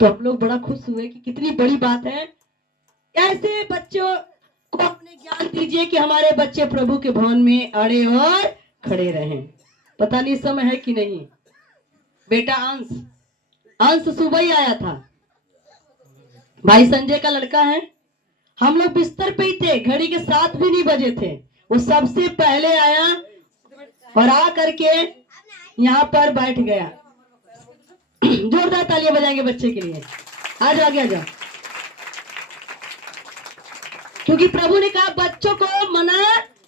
तो हम लोग बड़ा खुश हुए कि कितनी बड़ी बात है। ऐसे बच्चों को अपने ज्ञान दीजिए कि हमारे बच्चे प्रभु के भवन में अड़े और खड़े रहें। पता नहीं समय है कि नहीं। बेटा अंश सुबह ही आया था, भाई संजय का लड़का है। हम लोग बिस्तर पे ही थे, घड़ी के 7 भी नहीं बजे थे, वो सबसे पहले आया और आ करके यहाँ पर बैठ गया। जोरदार तालियां बजाएंगे बच्चे के लिए। आ जाओ आगे आ जाओ। क्योंकि प्रभु ने कहा बच्चों को मना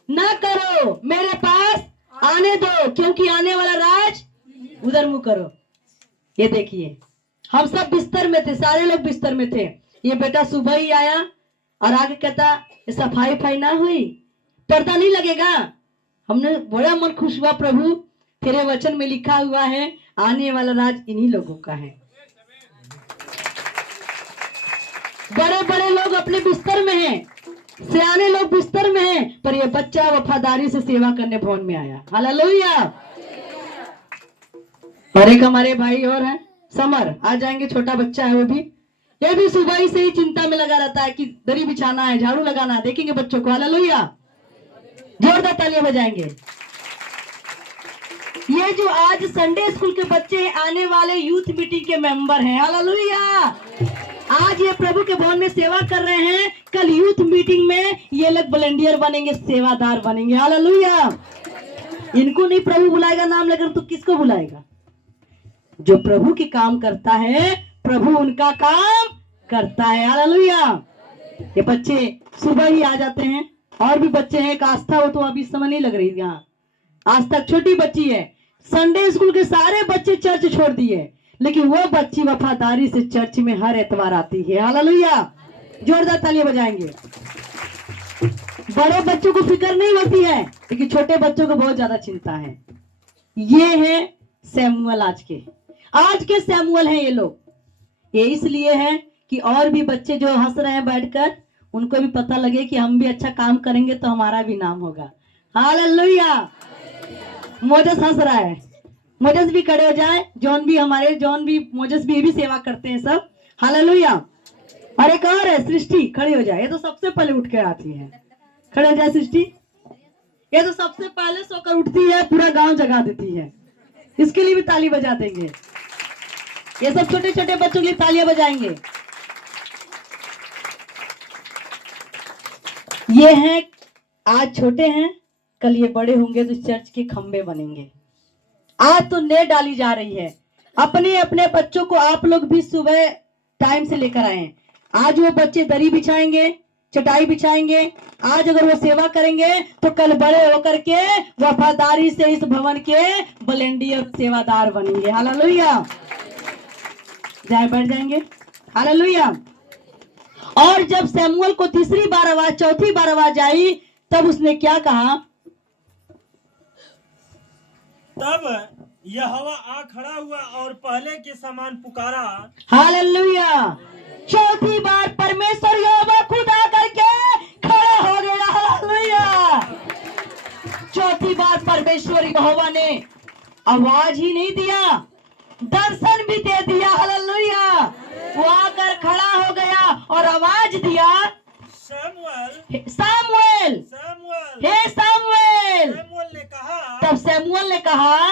ना करो, मेरे पास आने दो, क्योंकि आने वाला राज उधर मुंह करो। ये देखिए हम सब बिस्तर में थे, सारे लोग बिस्तर में थे। ये बेटा सुबह ही आया और आगे कहता सफाई ना हुई, पर्दा नहीं लगेगा। हमने बड़ा मन खुश हुआ, प्रभु तेरे वचन में लिखा हुआ है आने वाला राज इन्हीं लोगों का है। बड़े बड़े लोग अपने बिस्तर में हैं, सियाने लोग बिस्तर में हैं, पर यह बच्चा वफादारी से सेवा करने भवन में आया। हालेलुया। और एक हमारे भाई और हैं समर, आ जाएंगे, छोटा बच्चा है वो भी, ये भी सुबह ही से ही चिंता में लगा रहता है कि दरी बिछाना है, झाड़ू लगाना है। देखेंगे बच्चों को। हालेलुया। जोरदार तालियां बजाएंगे। ये जो आज संडे स्कूल के बच्चे हैं, आने वाले यूथ मीटिंग के मेंबर हैं। हालेलुया। आज ये प्रभु के भवन में सेवा कर रहे हैं, कल यूथ मीटिंग में ये लोग वॉलंटियर बनेंगे, सेवादार बनेंगे। हालेलुया। इनको नहीं प्रभु बुलाएगा नाम लेकर, तो किसको बुलाएगा? जो प्रभु की काम करता है, प्रभु उनका काम करता है। हालेलुया। ये बच्चे सुबह ही आ जाते हैं। और भी बच्चे हैं, एक आस्था, वो तो अभी समय नहीं लग रही यहाँ, आज तक छोटी बच्ची है। संडे स्कूल के सारे बच्चे चर्च छोड़ दिए, लेकिन वो बच्ची वफादारी से चर्च में हर एतवार आती है। हालेलुया। जोरदार तालियां बजाएंगे। बड़े बच्चों को फिक्र नहीं होती है, लेकिन छोटे बच्चों को बहुत ज्यादा चिंता है। ये है सैमुअल, आज के सैमुअल हैं ये लोग। ये इसलिए है कि और भी बच्चे जो हंस रहे हैं बैठकर, उनको भी पता लगे कि हम भी अच्छा काम करेंगे तो हमारा भी नाम होगा। हालेलुया। मोजस हंस रहा है, मोजस भी खड़े हो जाए, जॉन भी, हमारे जॉन भी, मोजस भी, ये भी सेवा करते हैं सब। हालेलुया। और एक और है सृष्टि, खड़ी हो जाए, ये तो सबसे पहले उठ के आती है। खड़े हो जाए सृष्टि, ये तो सबसे पहले सोकर उठती है, पूरा गांव जगा देती है। इसके लिए भी ताली बजा देंगे। ये सब छोटे छोटे बच्चों के लिए तालियां बजाएंगे। ये हैं, आज छोटे हैं, कल ये बड़े होंगे तो चर्च के खंबे बनेंगे। आज तो नेट डाली जा रही है। अपने अपने बच्चों को आप लोग भी सुबह टाइम से लेकर आए। आज वो बच्चे दरी बिछाएंगे, चटाई बिछाएंगे। आज अगर वो सेवा करेंगे तो कल बड़े होकर के वफादारी से इस भवन के वॉलंटियर सेवादार बनेंगे। हालेलुया। जाए बैठ जाएंगे। हालेलुया। और जब सैमुअल को तीसरी बार आवाज, चौथी बार आवाज आई, तब उसने क्या कहा? तब यहोवा आ खड़ा हुआ और पहले के समान पुकारा। हालेलुया। चौथी बार परमेश्वर यहोवा खुद आकर के खड़ा हो गया। हालेलुया। चौथी बार परमेश्वर यहोवा ने आवाज ही नहीं दिया, दर्शन भी दे दिया। हालेलुया। वो आकर खड़ा हो गया और आवाज दिया, सैमुअल, सामुएल, सैमुअल, हे सामुएल। सैमुअल ने कहा, तब सैमुअल ने कहा,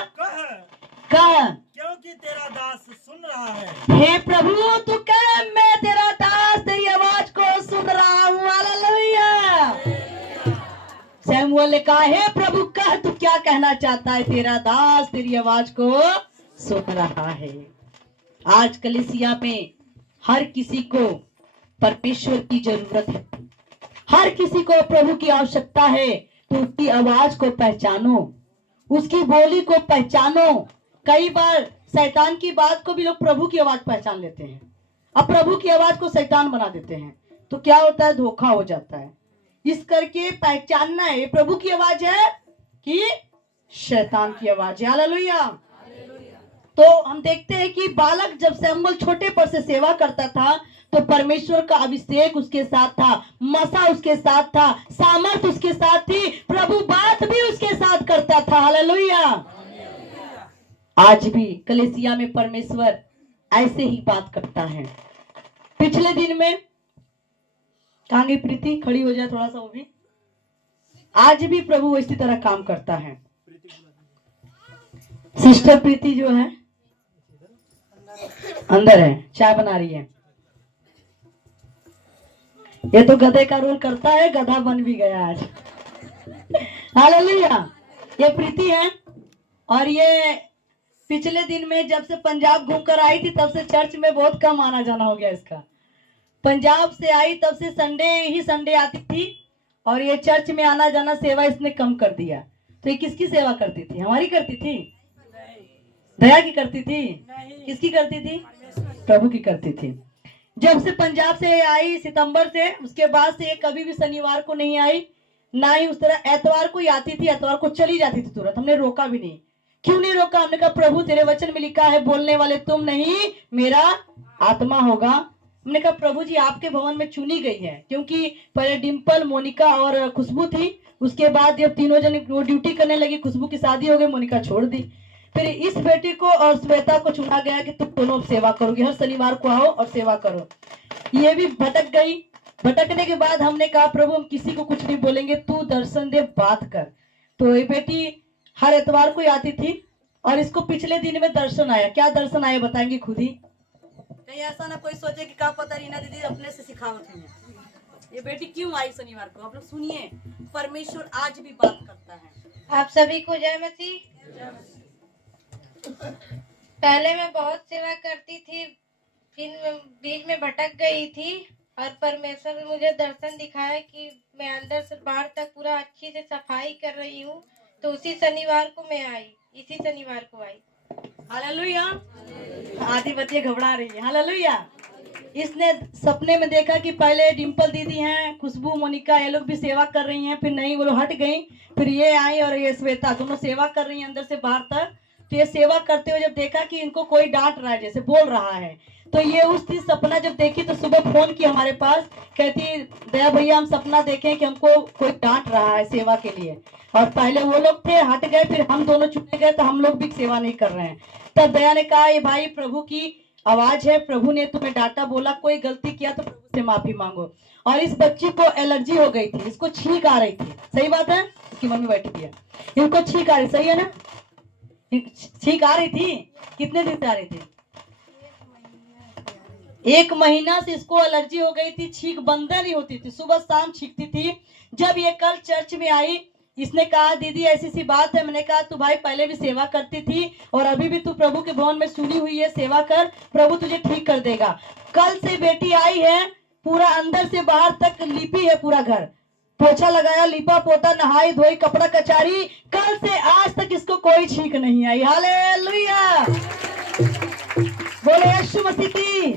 कह, क्योंकि तेरा दास सुन रहा है। हे प्रभु तू कह, मैं तेरा दास तेरी आवाज को सुन रहा हूँ। हालेलुया। सैमुअल ने कहा, हे प्रभु कह, तू क्या कहना चाहता है? तेरा दास तेरी आवाज को सुन रहा है। आज कलीसिया में हर किसी को परमेश्वर की जरूरत है, हर किसी को प्रभु की आवश्यकता है। तो उसकी आवाज को पहचानो, उसकी बोली को पहचानो। कई बार शैतान की बात को भी लोग प्रभु की आवाज पहचान लेते हैं, अब प्रभु की आवाज को शैतान बना देते हैं, तो क्या होता है? धोखा हो जाता है। इस करके पहचानना है, प्रभु की आवाज है कि शैतान की आवाज है। हालेलुया। तो हम देखते हैं कि बालक जब सैमुअल छोटे पर से सेवा करता था तो परमेश्वर का अभिषेक उसके साथ था, मसा उसके साथ था, सामर्थ उसके साथ थी, प्रभु बात भी उसके साथ करता था। हालेलुया। आज भी कलीसिया में परमेश्वर ऐसे ही बात करता है। पिछले दिन में कहाँ गई प्रीति? खड़ी हो जाए थोड़ा सा वो भी। आज भी प्रभु इसी तरह काम करता है। सिस्टर प्रीति जो है अंदर है, चाय बना रही है। ये तो गधे का रोल करता है, गधा बन भी गया आज। हालेलुया। ये प्रीति है और ये पिछले दिन में जब से पंजाब घूमकर आई थी तब से चर्च में बहुत कम आना जाना हो गया इसका। पंजाब से आई तब से संडे आती थी और ये चर्च में आना जाना सेवा इसने कम कर दिया। तो ये किसकी सेवा करती थी? हमारी करती थी? दया की करती थी? किसकी करती थी? प्रभु की करती थी। जब से पंजाब से आई सितंबर से, उसके बाद से ये कभी भी शनिवार को नहीं आई, ना ही उस तरह एतवार को ही आती थी, एतवार को चली जाती थी तुरंत। हमने रोका भी नहीं। क्यों नहीं रोका? हमने कहा प्रभु तेरे वचन में लिखा है बोलने वाले तुम नहीं मेरा आत्मा होगा। हमने कहा प्रभु जी आपके भवन में चुनी गई है, क्योंकि पहले डिम्पल, मोनिका और खुशबू थी, उसके बाद जब तीनों जन वो ड्यूटी करने लगी, खुशबू की शादी हो गई, मोनिका छोड़ दी, फिर इस बेटी को और श्वेता को चुना गया कि तुम दोनों सेवा करोगे, हर शनिवार को आओ और सेवा करो। ये भी भटक गई। भटकने के बाद हमने कहा प्रभु हम किसी को कुछ नहीं बोलेंगे, तू दर्शन दे, बात कर। तो ये बेटी हर एतवार को आती थी और इसको पिछले दिन में दर्शन आया। क्या दर्शन आया बताएंगे खुद ही। कहीं ऐसा ना कोई सोचे कि क्या पता रीना दीदी अपने से सिखावत है। ये बेटी क्यों आई शनिवार को? आप लोग सुनिए, परमेश्वर आज भी बात करता है। आप सभी को जय मसीह। पहले मैं बहुत सेवा करती थी, फिर बीच में भटक गई थी और परमेश्वर ने मुझे दर्शन दिखाया कि मैं अंदर से बाहर तक पूरा अच्छी से सफाई कर रही हूँ। तो उसी शनिवार को मैं आई, इसी शनिवार को आई। हालेलुया। आधी बच्चे घबरा रही है। हालेलुया। इसने सपने में देखा कि पहले डिम्पल दीदी हैं, खुशबू, मोनिका, ये लोग भी सेवा कर रही हैं, फिर नहीं वो लोग हट गई, फिर ये आई और ये श्वेता दोनों सेवा कर रही हैं अंदर से बाहर तक। तो ये सेवा करते हुए जब देखा कि इनको कोई डांट रहा है, जैसे बोल रहा है, तो ये उस दिन सपना जब देखी तो सुबह फोन की हमारे पास, कहती दया भैया हम सपना देखें कि हमको कोई डांट रहा है सेवा के लिए, और पहले वो लोग थे हट गए, फिर हम दोनों चुने गए तो हम लोग भी सेवा नहीं कर रहे हैं। तब दया ने कहा ये भाई प्रभु की आवाज है, प्रभु ने तुम्हें डांटा, बोला कोई गलती किया तो प्रभु से माफी मांगो। और इस बच्ची को एलर्जी हो गई थी, इसको छींक आ रही थी, सही बात है, इसकी मम्मी बैठी थी, इनको छींक आ रही, सही है ना, छींक आ रही थी, कितने दिन से आ रही थी, 1 महीना से इसको एलर्जी हो गई थी, छींक बंद नहीं होती थी, सुबह शाम छींकती थी। जब ये कल चर्च में आई, इसने कहा दीदी ऐसी सी बात है, मैंने कहा तू भाई पहले भी सेवा करती थी और अभी भी तू प्रभु के भवन में सुनी हुई है, सेवा कर, प्रभु तुझे ठीक कर देगा। कल से बेटी आई है, पूरा अंदर से बाहर तक लिपी है, पूरा घर पोछा लगाया, लिपा पोता, नहाई धोई, कपड़ा कचारी, कल से आज तक इसको कोई छींक नहीं आई। हालेलुया, बोले यीशु मसीह की।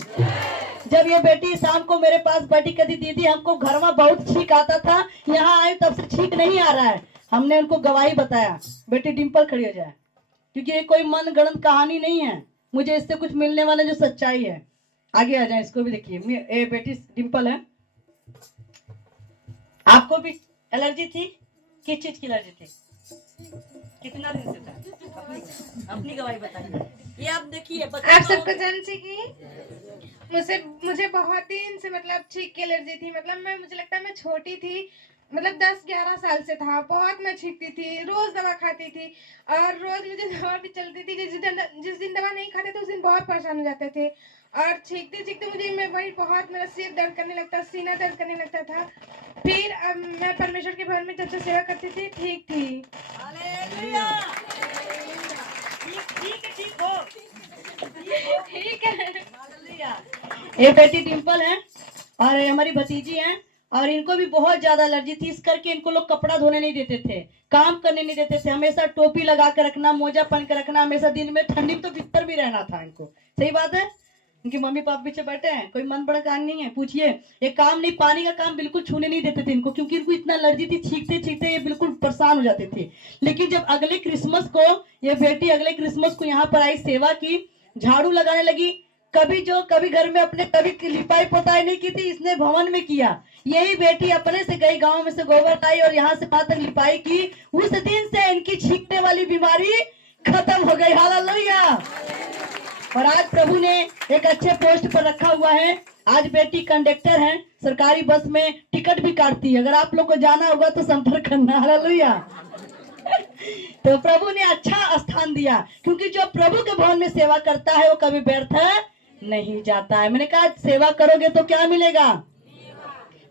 जब ये बेटी शाम को मेरे पास बैठी, कहती दीदी हमको घर में बहुत छींक आता था, यहाँ आई तब से छींक नहीं आ रहा है। हमने उनको गवाही बताया, बेटी डिम्पल खड़ी हो जाए, क्योंकि ये कोई मन गणत कहानी नहीं है, मुझे इससे कुछ मिलने वाला जो सच्चाई है। आगे आ जाए, इसको भी देखिए, ये बेटी डिम्पल है। आपको भी एलर्जी थी, किस चीज की एलर्जी थी, कितना दिन से था, अपनी गवाही बताइए। ये आप देखिए, आप सबको जानती कि मुझे बहुत दिन से मतलब छींक की एलर्जी थी, मतलब मुझे लगता है मैं छोटी थी, मतलब 10-11 साल से था, बहुत मैं छींकती थी, रोज दवा खाती थी और रोज मुझे दवा भी चलती थी। जिस दिन दवा नहीं खाते थे उस दिन बहुत परेशान हो जाते थे और छींकते छींकते मुझे मैं वही बहुत मेरा सिर दर्द करने लगता, सीना दर्द करने लगता था। फिर अब मैं परमेश्वर के भवन में जब से सेवा करती थी ठीक थी। हालेलुया, ठीक है। ये बेटी डिम्पल है और ये हमारी भतीजी है, और इनको भी बहुत ज्यादा एलर्जी थी, इस करके इनको लोग कपड़ा धोने नहीं देते थे, काम करने नहीं देते थे, हमेशा टोपी लगा के रखना, मोजा पहन के रखना, हमेशा दिन में ठंडी में तो बिस्तर भी रहना था इनको, सही बात है। उनके मम्मी पापा पीछे बैठे हैं, कोई मन बड़ा काम नहीं है, पूछिए, ये काम नहीं, पानी का काम बिल्कुल छूने नहीं देते थे इनको, क्योंकि इनको इतना एलर्जी थी, छींकते छींकते ये बिल्कुल परेशान हो जाते थे। लेकिन जब अगले क्रिसमस को ये बेटी अगले क्रिसमस को यहाँ पर आई, सेवा की, झाड़ू लगाने लगी, कभी घर में अपने कभी लिपाई पोताई नहीं की थी, इसने भवन में किया। यही बेटी अपने से गई, गांव में से गोबर लाई और यहाँ से वहां तक लिपाई की, उस दिन से इनकी छींकने वाली बीमारी खत्म हो गई। हालेलुया। और आज प्रभु ने एक अच्छे पोस्ट पर रखा हुआ है, आज बेटी कंडक्टर है, सरकारी बस में टिकट भी काटती है, अगर आप लोग को जाना होगा तो संपर्क करना। हालेलुया। तो प्रभु ने अच्छा स्थान दिया, क्योंकि जो प्रभु के भवन में सेवा करता है वो कभी व्यर्थ नहीं जाता है। मैंने कहा सेवा करोगे तो क्या मिलेगा,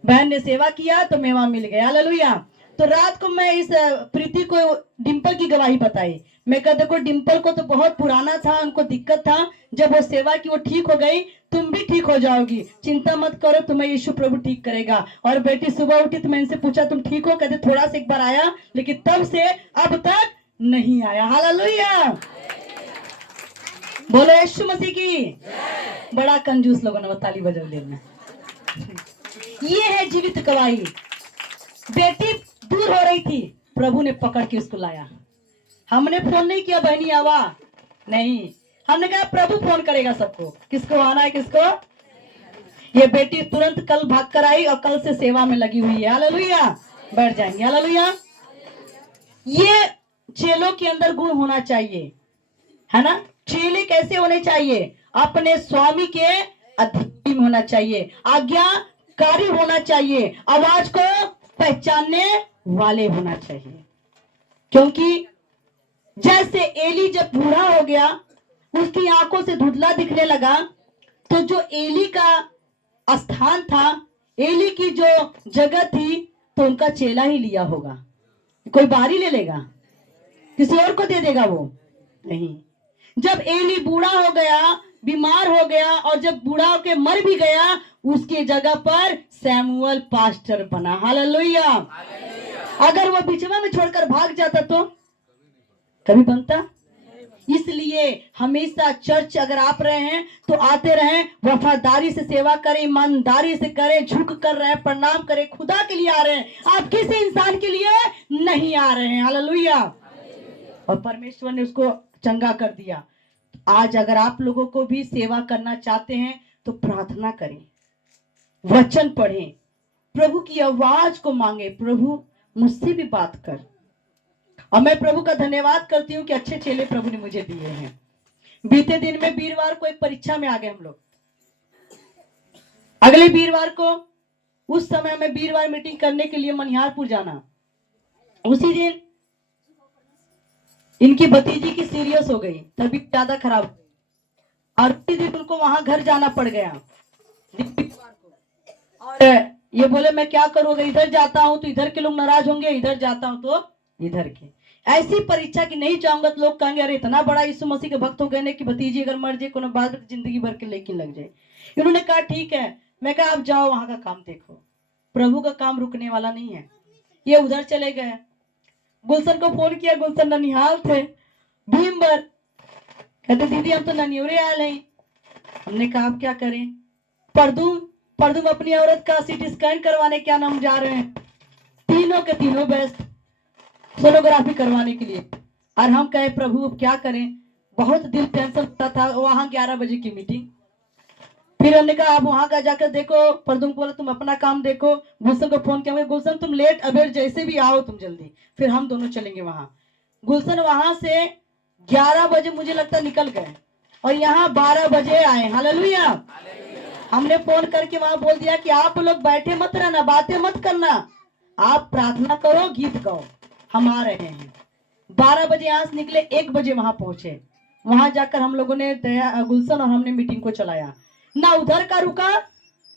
बहन ने सेवा किया तो मेवा मिल गया। हालेलुया। तो रात को मैं इस प्रीति को डिम्पल की गवाही बताई, मैं कहता देखो डिम्पल को तो बहुत पुराना था, उनको दिक्कत था, जब वो सेवा की वो ठीक हो गई, तुम भी ठीक हो जाओगी, चिंता मत करो, तुम्हें यीशु प्रभु ठीक करेगा। और बेटी सुबह उठी तो मैं इनसे पूछा तुम ठीक हो, कहते थोड़ा सा एक बार आया, लेकिन तब से अब तक नहीं आया। हालेलुया, बोलो यीशु मसीह की। बड़ा कंजूस लोगों ने ताली बजा देना। ये है जीवित गवाही। बेटी दूर हो रही थी, प्रभु ने पकड़ के उसको लाया। हमने फोन नहीं किया बहनी आवा, नहीं, हमने कहा प्रभु फोन करेगा सबको, किसको आना है किसको। ये बेटी तुरंत कल भाग कर आई और कल से सेवा में लगी हुई है। हालेलुया, बैठ जाएंगे। हालेलुया। ये चेलों के अंदर गुण होना चाहिए, है ना। चेले कैसे होने चाहिए, अपने स्वामी के अधीन होना चाहिए, आज्ञाकारी होना चाहिए, आवाज को पहचानने वाले होना चाहिए। क्योंकि जैसे एली जब बूढ़ा हो गया, उसकी आंखों से धुंधला दिखने लगा, तो जो एली का स्थान था, एली की जो जगह थी, तो उनका चेला ही लिया होगा। कोई बाहरी ले लेगा, किसी और को दे देगा वो नहीं। जब एली बूढ़ा हो गया, बीमार हो गया, और जब बूढ़ा होके मर भी गया, उसकी जगह पर सैमुअल पास्टर बना। हालेलुया। अगर वो बिचवा में छोड़कर भाग जाता तो कभी बनता। इसलिए हमेशा चर्च अगर आप रहे हैं तो आते रहें, वफादारी से सेवा करें, ईमानदारी से करें, झुक कर रहे, प्रणाम करें, खुदा के लिए आ रहे हैं, आप किसी इंसान के लिए नहीं आ रहे हैं। हालेलुया। और परमेश्वर ने उसको चंगा कर दिया। आज अगर आप लोगों को भी सेवा करना चाहते हैं तो प्रार्थना करें, वचन पढ़ें, प्रभु की आवाज को मांगे, प्रभु मुझसे भी बात कर। और मैं प्रभु का धन्यवाद करती हूँ कि अच्छे चेले प्रभु ने मुझे दिए हैं। बीते दिन में वीरवार को एक परीक्षा में आ गए हम लोग। अगले वीरवार को, उस समय में वीरवार मीटिंग करने के लिए मनिहारपुर जाना। उसी दिन इनकी भतीजी की सीरियस हो गई, तबीयत ज्यादा खराब हो गई और उसी दिन उनको वहां घर जाना पड़ गया। और ये बोले मैं क्या करूँ, अगर इधर जाता हूँ तो इधर के लोग नाराज होंगे, इधर जाता हूँ तो इधर के। ऐसी परीक्षा की नहीं जाऊंगा तो लोग कहेंगे अरे इतना बड़ा यीशु मसीह के भक्त हो गए ने कि भतीजी अगर मर जाए कोनो बात जिंदगी भर के लेकिन लग जाए। इन्होंने कहा ठीक है। मैं कहा आप जाओ वहां का काम देखो, प्रभु का काम रुकने वाला नहीं है। ये उधर चले गए। गुलशन को फोन किया, गुलशन ननिहाल थे, भीमबर, कहते दीदी हम तो ननियोरे आए हैं। हमने कहा आप क्या करें, परदुम अपनी औरत का सीटी स्कैन करवाने क्या नाम जा रहे हैं, तीनों के तीनों बेस्ट सोनोग्राफी करवाने के लिए। और हम कहे प्रभु अब क्या करें, बहुत दिल टेंशन होता था। वहां 11 बजे की मीटिंग। फिर हमने कहा आप वहां का जाकर देखो। परदुम बोला तुम अपना काम देखो। गुलशन को फोन किया, गुलशन तुम लेट अबेर जैसे भी आओ तुम जल्दी, फिर हम दोनों चलेंगे वहां। गुलशन वहां से 11 बजे मुझे लगता निकल गए और यहाँ 12 बजे आए। हालेलुया। हमने फोन करके वहां बोल दिया कि आप लोग बैठे मत रहना, बातें मत करना, आप प्रार्थना करो, गीत गाओ, हम आ रहे हैं। 12 बजे यहाँ से निकले, 1 बजे वहां पहुंचे। वहां जाकर हम लोगों ने गुलशन और हमने मीटिंग को चलाया। ना उधर का रुका,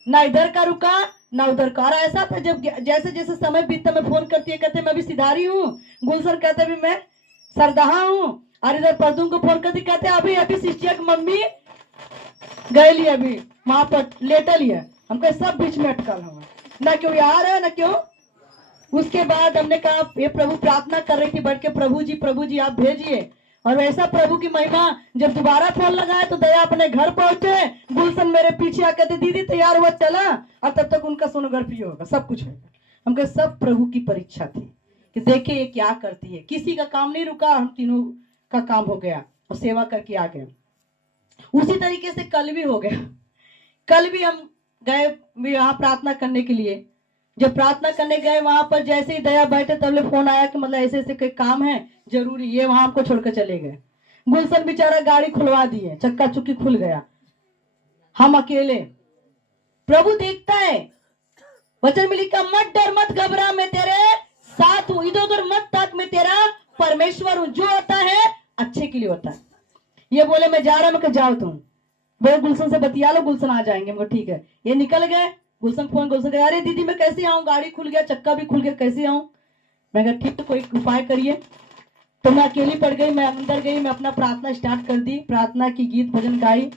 ना इधर का रुका, ना उधर का। और ऐसा था जब जैसे जैसे समय बीतता मैं फोन करती है, कहते मैं भी सिधारी हूँ, गुलशन कहते भी मैं सरदहा हूँ। और इधर परदुम को फोन करती, कहते अभी अभी सिस्टिया की मम्मी गए लिए, अभी वहां पर लेटल है। हमको सब बीच में अटकल हुआ, ना क्यों आ रहा है ना क्यों। उसके बाद हमने कहा ये प्रभु, प्रार्थना कर रही थी बैठ के, प्रभु जी आप भेजिए। और वैसा प्रभु की महिमा, जब दोबारा फोन लगाए तो दया अपने घर पहुंचे। गुलशन मेरे पीछे आकर कहते दीदी तैयार हुआ चला, और तब तक उनका सोनोग्राफी होगा, सब कुछ होगा। हमको सब प्रभु की परीक्षा थी कि देखे ये क्या करती है। किसी का काम नहीं रुका, हम तीनों का काम हो गया और सेवा करके आ गए। उसी तरीके से कल भी हो गया। कल भी हम गए यहाँ प्रार्थना करने के लिए। जब प्रार्थना करने गए वहां पर जैसे ही दया बैठे तब फोन आया कि मतलब ऐसे ऐसे कोई काम है जरूरी, ये वहां हमको छोड़कर चले गए। गुलशन बेचारा गाड़ी खुलवा दिए, चक्का चुक्की खुल गया, हम अकेले। प्रभु देखता है, वचन में लिखा मत डर मत घबरा, मैं तेरे साथ हूं, इधर उधर मत ताक, मैं तेरा परमेश्वर हूं। जो होता है अच्छे के लिए होता है। ये बोले मैं जा रहा हूं, मैं जाओ तुम, बोले गुलशन से बतिया लो, गुलशन आ जाएंगे। मैं ठीक है। ये निकल गए। गुलशन फोन, गुलशन कह अरे दीदी मैं कैसे आऊं, गाड़ी खुल गया, चक्का भी खुल गया, कैसे आऊं। मैं कहा ठीक है कोई उपाय करिए। तो मैं अकेली पड़ गई, मैं अंदर गई, मैं अपना प्रार्थना स्टार्ट कर दी, प्रार्थना की, गीत भजन गाई।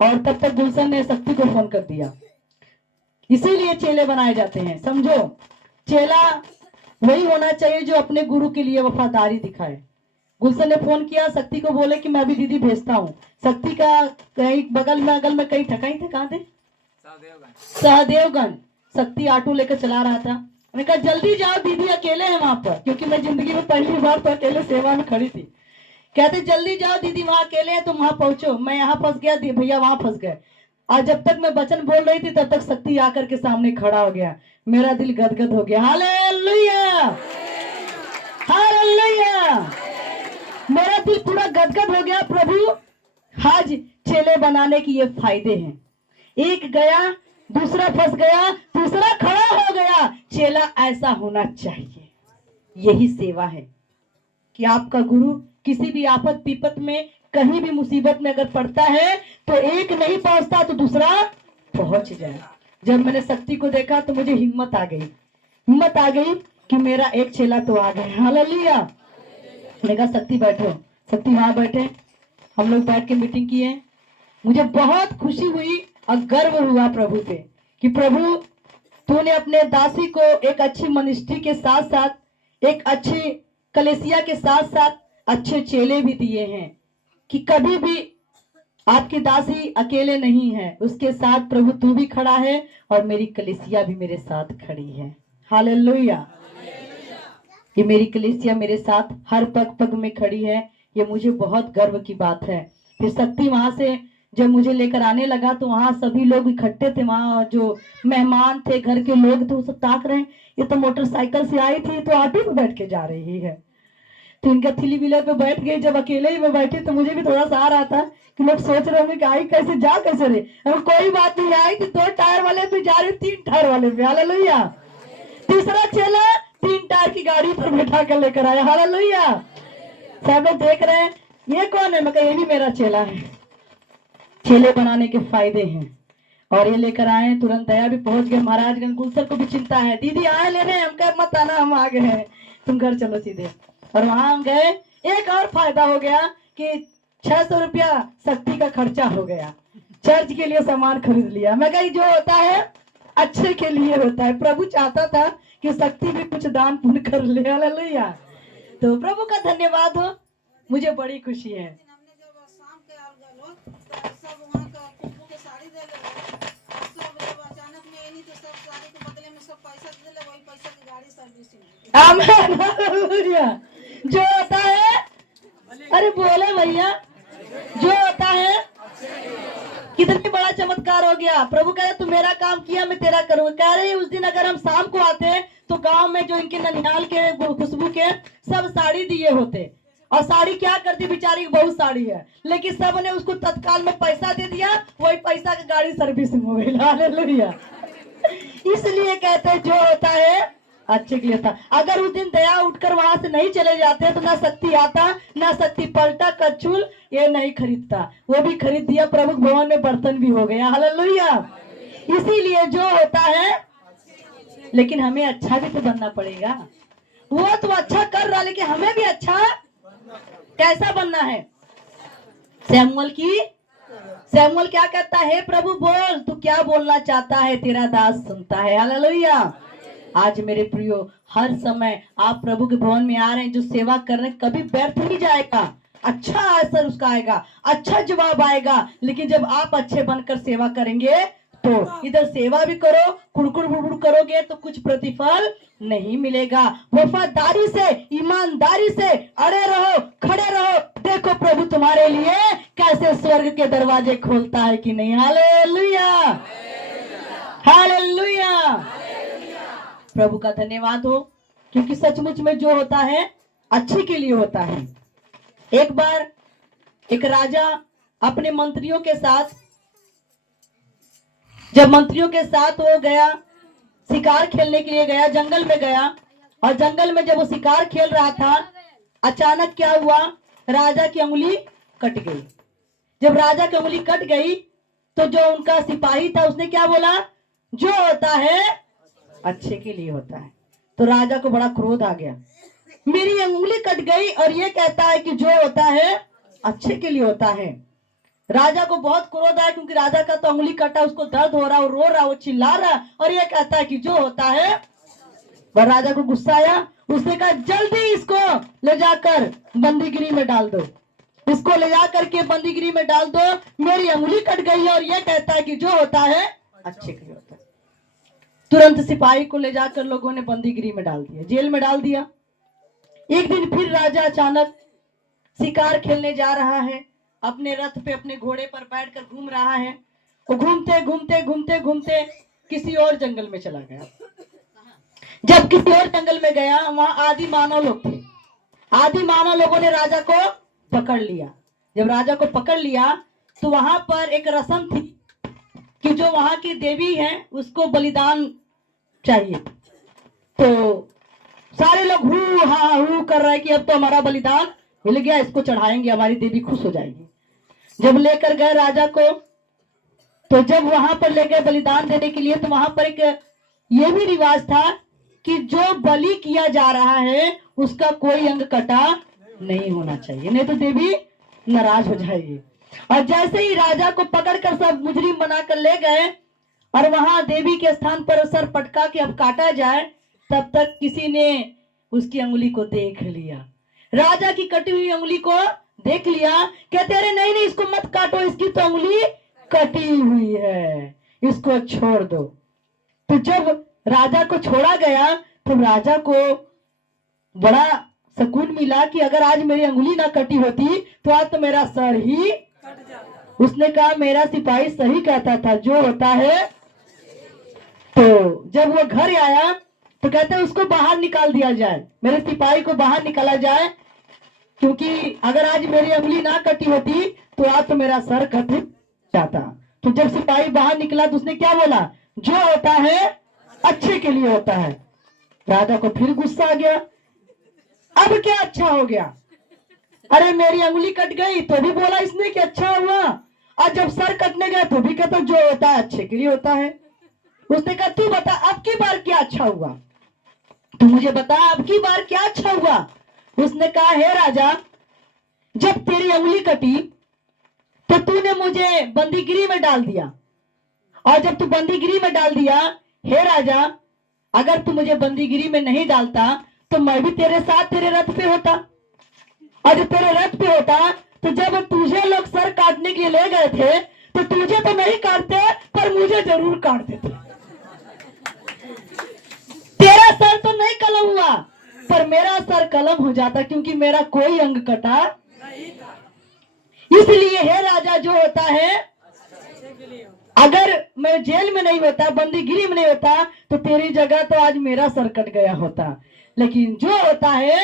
और तब तक गुलशन ने शक्ति को फोन कर दिया। इसीलिए चेले बनाए जाते हैं, समझो। चेला वही होना चाहिए जो अपने गुरु के लिए वफादारी दिखाए। गुलशन ने फोन किया, शक्ति को बोले कि मैं अभी दीदी भेजता हूँ। शक्ति का कहीं बगल में अगल में कहीं ठकाई थे, कहाँ थे, सहदेवगंज। शक्ति ऑटो लेकर चला रहा था। मैंने कहा जल्दी जाओ दीदी अकेले हैं वहां पर, क्योंकि मैं जिंदगी में पहली बार तो अकेले सेवा में खड़ी थी। कहते जल्दी जाओ दीदी वहां अकेले हैं, तुम वहां पहुंचो। मैं यहाँ फंस गया, भैया वहां फंस गए। और जब तक मैं वचन बोल रही थी तब तक शक्ति आकर के सामने खड़ा हो गया। मेरा दिल गदगद हो गया। Hallelujah, hallelujah. मेरा दिल पूरा गदगद हो गया। प्रभु आज चेले बनाने की ये फायदे हैं। एक गया, दूसरा फंस गया, तीसरा खड़ा हो गया। चेला ऐसा होना चाहिए। यही सेवा है कि आपका गुरु किसी भी आफत विपत में, कहीं भी मुसीबत में अगर पड़ता है तो एक नहीं पहुंचता तो दूसरा पहुंच जाए। जब मैंने शक्ति को देखा तो मुझे हिम्मत आ गई कि मेरा एक चेला तो आ गया। हालेलुया। मैंने कहा शक्ति बैठो। शक्ति वहां बैठे, हम लोग बैठ के मीटिंग किए। मुझे बहुत खुशी हुई और गर्व हुआ प्रभु पे कि प्रभु तूने अपने दासी को एक अच्छी मिनिस्ट्री के साथ साथ, एक अच्छी कलेसिया के साथ साथ अच्छे चेले भी दिए हैं। कि कभी भी आपकी दासी अकेले नहीं है, उसके साथ प्रभु तू भी खड़ा है और मेरी कलीसिया भी मेरे साथ खड़ी है। हालेलुया। ये मेरी कलीसिया मेरे साथ हर पग पग में खड़ी है, ये मुझे बहुत गर्व की बात है। फिर शक्ति वहां से जब मुझे लेकर आने लगा तो वहां सभी लोग इकट्ठे थे, वहां जो मेहमान थे, घर के लोग थे, वो सब ताक रहे हैं, ये तो मोटरसाइकिल से आई थी तो ऑटो पे बैठ के जा रही है। तो इनका थ्री व्हीलर पे बैठ गई, जब अकेले ही में बैठी तो मुझे भी थोड़ा सा आ रहा था कि लोग सोच रहे होंगे कि आई कैसे जा कैसे रे। अब कोई बात नहीं, आई कि 2 टायर वाले पे जा रही, 3 टायर वाले पे। हालेलुया। तीसरा चेला 3 टायर की गाड़ी पर बैठा कर लेकर आया। हालेलुया। सब लोग देख रहे हैं ये कौन है, मैं कहा ये भी मेरा चेला है। चेले बनाने के फायदे हैं। और ये लेकर आए, तुरंत दया भी पहुंच गए महाराजगंज। गुलसर को भी चिंता है, दीदी आए ले रहे हैं, हम कह मत आना, हम आ गए हैं, तुम घर चलो सीधे। और वहां हम गए, एक और फायदा हो गया कि 600 रुपया शक्ति का खर्चा हो गया, चर्च के लिए सामान खरीद लिया। मैं कही जो होता है अच्छे के लिए होता है। प्रभु चाहता था कि शक्ति भी कुछ दान पुण्य कर ले। हालेलुया। तो प्रभु का धन्यवाद हो, मुझे बड़ी खुशी है। हमने जब शाम के आल गलो तो सब वहाँ का कुप्पू के साड़ी दे ले, सब जब अचानक में नहीं तो सब साड़ी के बदले में सब पैसा दे ले, वही पैसा की गाड़ी सर्विसिंग। आमीन। हालेलुया। जो होता है, अरे बोले भैया, जो होता है, कितनी बड़ा चमत्कार हो गया। प्रभु कह रहे तू मेरा काम किया मैं तेरा करूंगा। कह रहे उस दिन अगर हम शाम को आते तो गांव में जो इनके ननिहाल के खुशबू के सब साड़ी दिए होते, और साड़ी क्या करती बेचारी, बहुत साड़ी है, लेकिन सब ने उसको तत्काल में पैसा दे दिया, वही पैसा की गाड़ी सर्विसिंग हो गई। हालेलुया। इसलिए कहते हैं जो होता है अच्छे के लिए था। अगर उस दिन दया उठकर वहां से नहीं चले जाते तो ना शक्ति आता, ना शक्ति पलटा, कचुल ये नहीं खरीदता, वो भी खरीद दिया, प्रमुख भवन में बर्तन भी हो गया। हालेलुया। इसीलिए जो होता है, लेकिन हमें अच्छा भी तो बनना पड़ेगा। वो तो अच्छा कर रहा, लेकिन हमें भी अच्छा कैसा बनना है। सैमुअल क्या कहता है, प्रभु बोल, तू क्या बोलना चाहता है, तेरा दास सुनता है। हालेलुया। आज मेरे प्रियो, हर समय आप प्रभु के भवन में आ रहे हैं, जो सेवा कर रहे हैं, कभी व्यर्थ नहीं जाएगा, अच्छा असर उसका आएगा, अच्छा जवाब आएगा। लेकिन जब आप अच्छे बनकर सेवा करेंगे तो इधर सेवा भी करो, कुड़कुड़ बुड़बुड़ करोगे तो कुछ प्रतिफल नहीं मिलेगा। वफादारी से, ईमानदारी से अड़े रहो, खड़े रहो, देखो प्रभु तुम्हारे लिए कैसे स्वर्ग के दरवाजे खोलता है कि नहीं। हालेलुया। हालेलुया। प्रभु का धन्यवाद हो, क्योंकि सचमुच में जो होता है अच्छे के लिए होता है। एक बार एक राजा अपने मंत्रियों के साथ, जब मंत्रियों के साथ वो गया, शिकार खेलने के लिए गया, जंगल में गया, और जंगल में जब वो शिकार खेल रहा था, अचानक क्या हुआ, राजा की उंगली कट गई। जब राजा की उंगली कट गई तो जो उनका सिपाही था उसने क्या बोला, जो होता है अच्छे के लिए होता है। तो राजा को बड़ा क्रोध आ गया, मेरी उंगली कट गई और ये कहता है कि जो होता है अच्छे के लिए होता है। राजा को बहुत क्रोध आया, क्योंकि राजा का तो उंगली कटा, उसको दर्द हो रहा, वो रो रहा, वो चिल्ला रहा, और ये कहता है कि जो होता है। वह राजा को गुस्सा आया, उसने कहा जल्दी इसको ले जाकर बंदीगिरी में डाल दो, इसको ले जाकर के बंदीगिरी में डाल दो, मेरी उंगली कट गई है और ये कहता है कि जो होता है अच्छे के लिए होता है। तुरंत सिपाही को ले जाकर लोगों ने बंदीगिरी में डाल दिया, जेल में डाल दिया। एक दिन फिर राजा अचानक शिकार खेलने जा रहा है, अपने रथ पे अपने घोड़े पर बैठकर घूम रहा है। वो घूमते घूमते घूमते घूमते किसी और जंगल में चला गया। जब किसी और जंगल में गया, वहां आदि मानव लोग थे। आदि मानव लोगों ने राजा को पकड़ लिया। जब राजा को पकड़ लिया तो वहां पर एक रस्म थी कि जो वहां की देवी है उसको बलिदान चाहिए। तो सारे लोग हू हा हू कर रहे हैं कि अब तो हमारा बलिदान मिल गया, इसको चढ़ाएंगे, हमारी देवी खुश हो जाएगी। जब लेकर गए राजा को, तो जब वहां पर ले गए बलिदान देने के लिए, तो वहां पर एक ये भी रिवाज था कि जो बलि किया जा रहा है उसका कोई अंग कटा नहीं होना चाहिए, नहीं तो देवी नाराज हो जाएगी। और जैसे ही राजा को पकड़कर सब मुजरिम बनाकर ले गए और वहां देवी के स्थान पर सर पटका के अब काटा जाए, तब तक किसी ने उसकी उंगली को देख लिया। राजा की कटी हुई उंगली को देख लिया, कहते अरे नहीं नहीं इसको मत काटो, इसकी तो उंगली कटी हुई है, इसको छोड़ दो। तो जब राजा को छोड़ा गया तो राजा को बड़ा सुकून मिला कि अगर आज मेरी अंगुली ना कटी होती तो आज तो मेरा सर ही। कट जाता। उसने कहा मेरा सिपाही सही कहता था, जो होता है। तो जब वो घर आया तो कहते हैं उसको बाहर निकाल दिया जाए, मेरे सिपाही को बाहर निकाला जाए, क्योंकि अगर आज मेरी अंगुली ना कटी होती तो आज तो मेरा सर कट जाता। तो जब सिपाही बाहर निकला तो उसने क्या बोला, जो होता है अच्छे के लिए होता है। राजा को फिर गुस्सा आ गया, अब क्या अच्छा हो गया, अरे मेरी अंगुली कट गई तो भी बोला इसने कि अच्छा हुआ, और जब सर कटने गया तो भी कहता जो होता है अच्छे के लिए होता है। उसने कहा तू बता अब की बार क्या अच्छा हुआ, तू मुझे बता अब की बार क्या अच्छा हुआ। उसने कहा हे राजा, जब तेरी अंगुली कटी तो तूने मुझे बंदीगिरी में डाल दिया, और जब तू बंदीगिरी में डाल दिया, हे राजा अगर तू मुझे बंदीगिरी में नहीं डालता तो मैं भी तेरे साथ तेरे रथ पे होता, और जब तेरे रथ पे होता तो जब तुझे लोग सर काटने के लिए ले गए थे तो तुझे तो नहीं काटते पर मुझे जरूर काट देते। तेरा सर तो नहीं कलम हुआ पर मेरा सर कलम हो जाता, क्योंकि मेरा कोई अंग कटा नहीं था। इसलिए हे राजा जो होता है, अच्छे के लिए होता। अगर मैं जेल में नहीं होता, बंदीगिरी में नहीं होता तो तेरी जगह तो आज मेरा सर कट गया होता, लेकिन जो होता है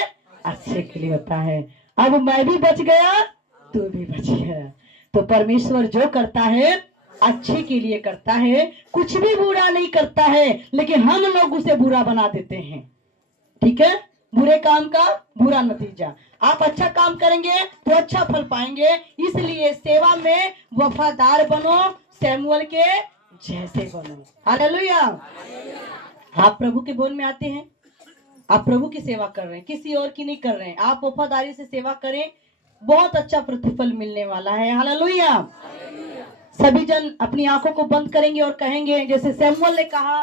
अच्छे के लिए होता है। अब मैं भी बच गया, तू भी बच गया। तो परमेश्वर जो करता है अच्छे के लिए करता है, कुछ भी बुरा नहीं करता है, लेकिन हम लोग उसे बुरा बना देते हैं। ठीक है, बुरे काम का बुरा नतीजा। आप अच्छा काम करेंगे तो अच्छा फल पाएंगे, इसलिए सेवा में वफादार बनो, सैमुअल के जैसे बनो। हालेलुया। आप प्रभु के बोल में आते हैं, आप प्रभु की सेवा कर रहे हैं, किसी और की नहीं कर रहे हैं। आप वफादारी से सेवा करें, बहुत अच्छा प्रतिफल मिलने वाला है। हालेलुया। सभी जन अपनी आंखों को बंद करेंगे और कहेंगे जैसे सैमुअल ने कहा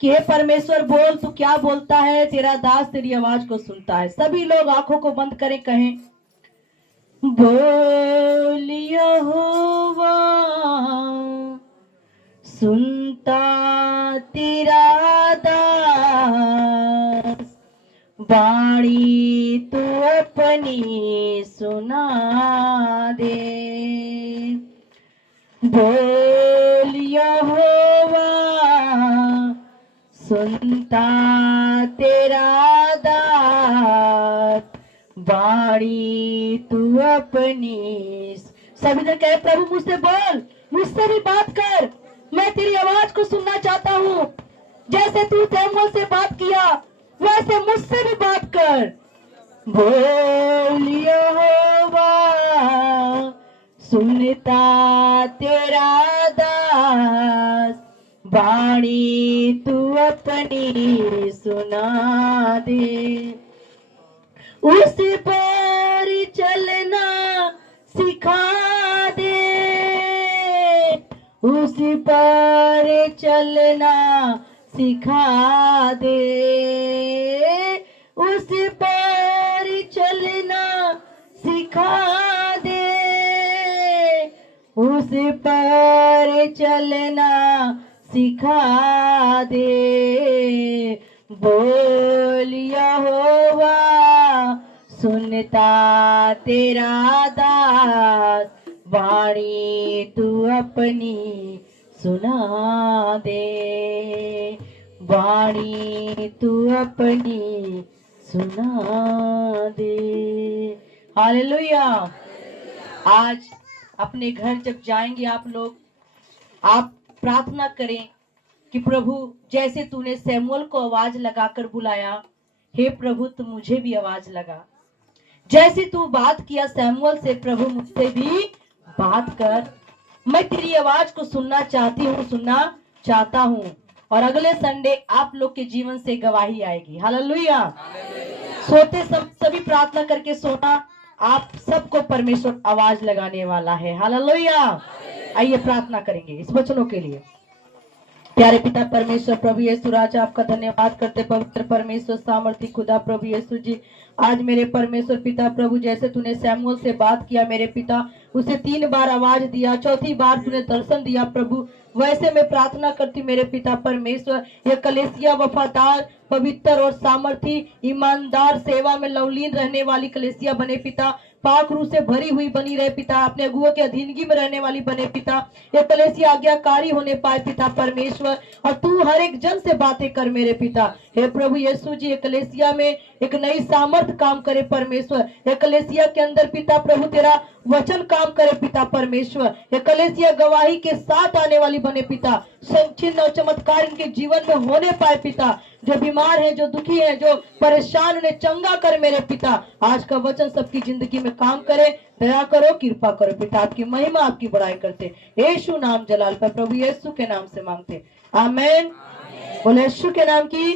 कि हे परमेश्वर बोल, तू क्या बोलता है, तेरा दास तेरी आवाज को सुनता है। सभी लोग आंखों को बंद करें, कहें बोल यहोवा सुनता तेरा दास, बाणी तू अपनी सुना दे। बोल यहोवा सुनता तेरा दास, बाणी तू अपनी। सभी ने कहे प्रभु मुझसे बोल, मुझसे भी बात कर, मैं तेरी आवाज को सुनना चाहता हूँ। जैसे तू सैमुअल से बात किया वैसे मुझसे भी बात कर। बोल यहोवा सुनता तेरा दास, बाणी तू अपनी सुना दे। उस पर चलना सिखा दे, उस पर चलना सिखा दे, उस पर चलना सिखा दे, उस पर चलना सिखा दे। बोल यहोवा सुनता तेरा दास, वाणी तू अपनी सुना दे, वाणी तू अपनी सुना दे। हालेलुया। आज अपने घर जब जाएंगे आप लोग, आप प्रार्थना करें कि प्रभु जैसे तूने सैमुअल को आवाज लगाकर बुलाया, हे प्रभु तू मुझे भी आवाज लगा। जैसे तू बात किया सैमुअल से, प्रभु मुझसे भी बात कर। मैं तेरी आवाज को सुनना चाहती हूँ, सुनना चाहता हूँ। और अगले संडे आप लोग के जीवन से गवाही आएगी। हालेलुया। सोते सभी प्रार्थना करके सोना, आप सबको परमेश्वर आवाज लगाने वाला है। हालेलुया। आइए प्रार्थना करेंगे इस वचनों के लिए। प्यारे पिता परमेश्वर प्रभु यीशु राजा आपका धन्यवाद करते पवित्र परमेश्वर सामर्थी खुदा प्रभु यीशु जी। आज मेरे परमेश्वर पिता प्रभु जैसे तूने सैमुअल से बात किया मेरे पिता, उसे 3 बार आवाज दिया, चौथी बार तूने दर्शन दिया प्रभु, वैसे मैं प्रार्थना करती मेरे पिता परमेश्वर ये कलेसिया वफादार पवित्र और सामर्थी ईमानदार सेवा में लवलीन रहने वाली कलेसिया बने पिता, पाक रूह से भरी हुई बनी रहे पिता, अपने अगुओं के अधीनगी में रहने वाली बने पिता, ये कलेसिया आज्ञाकारी होने पाए पिता परमेश्वर, और तू हर एक जन से बातें कर मेरे पिता। हे प्रभु यीशु जी, कलेसिया में एक नई सामर्थ काम करे परमेश्वर, ये कलेसिया के अंदर पिता प्रभु तेरा वचन काम करे पिता परमेश्वर, ये कलेसिया गवाही के साथ आने वाली बने पिता, चिन्ह और चमत्कार इनके जीवन में होने पाए पिता, जो बीमार है, जो दुखी है, जो परेशान, उन्हें चंगा कर मेरे पिता। आज का वचन सबकी जिंदगी में काम करे, दया करो, कृपा करो पिता, आपकी महिमा आपकी बड़ाई करते यीशु नाम जलाल पर प्रभु यीशु के नाम से मांगते, आमेन। बोले यीशु के नाम की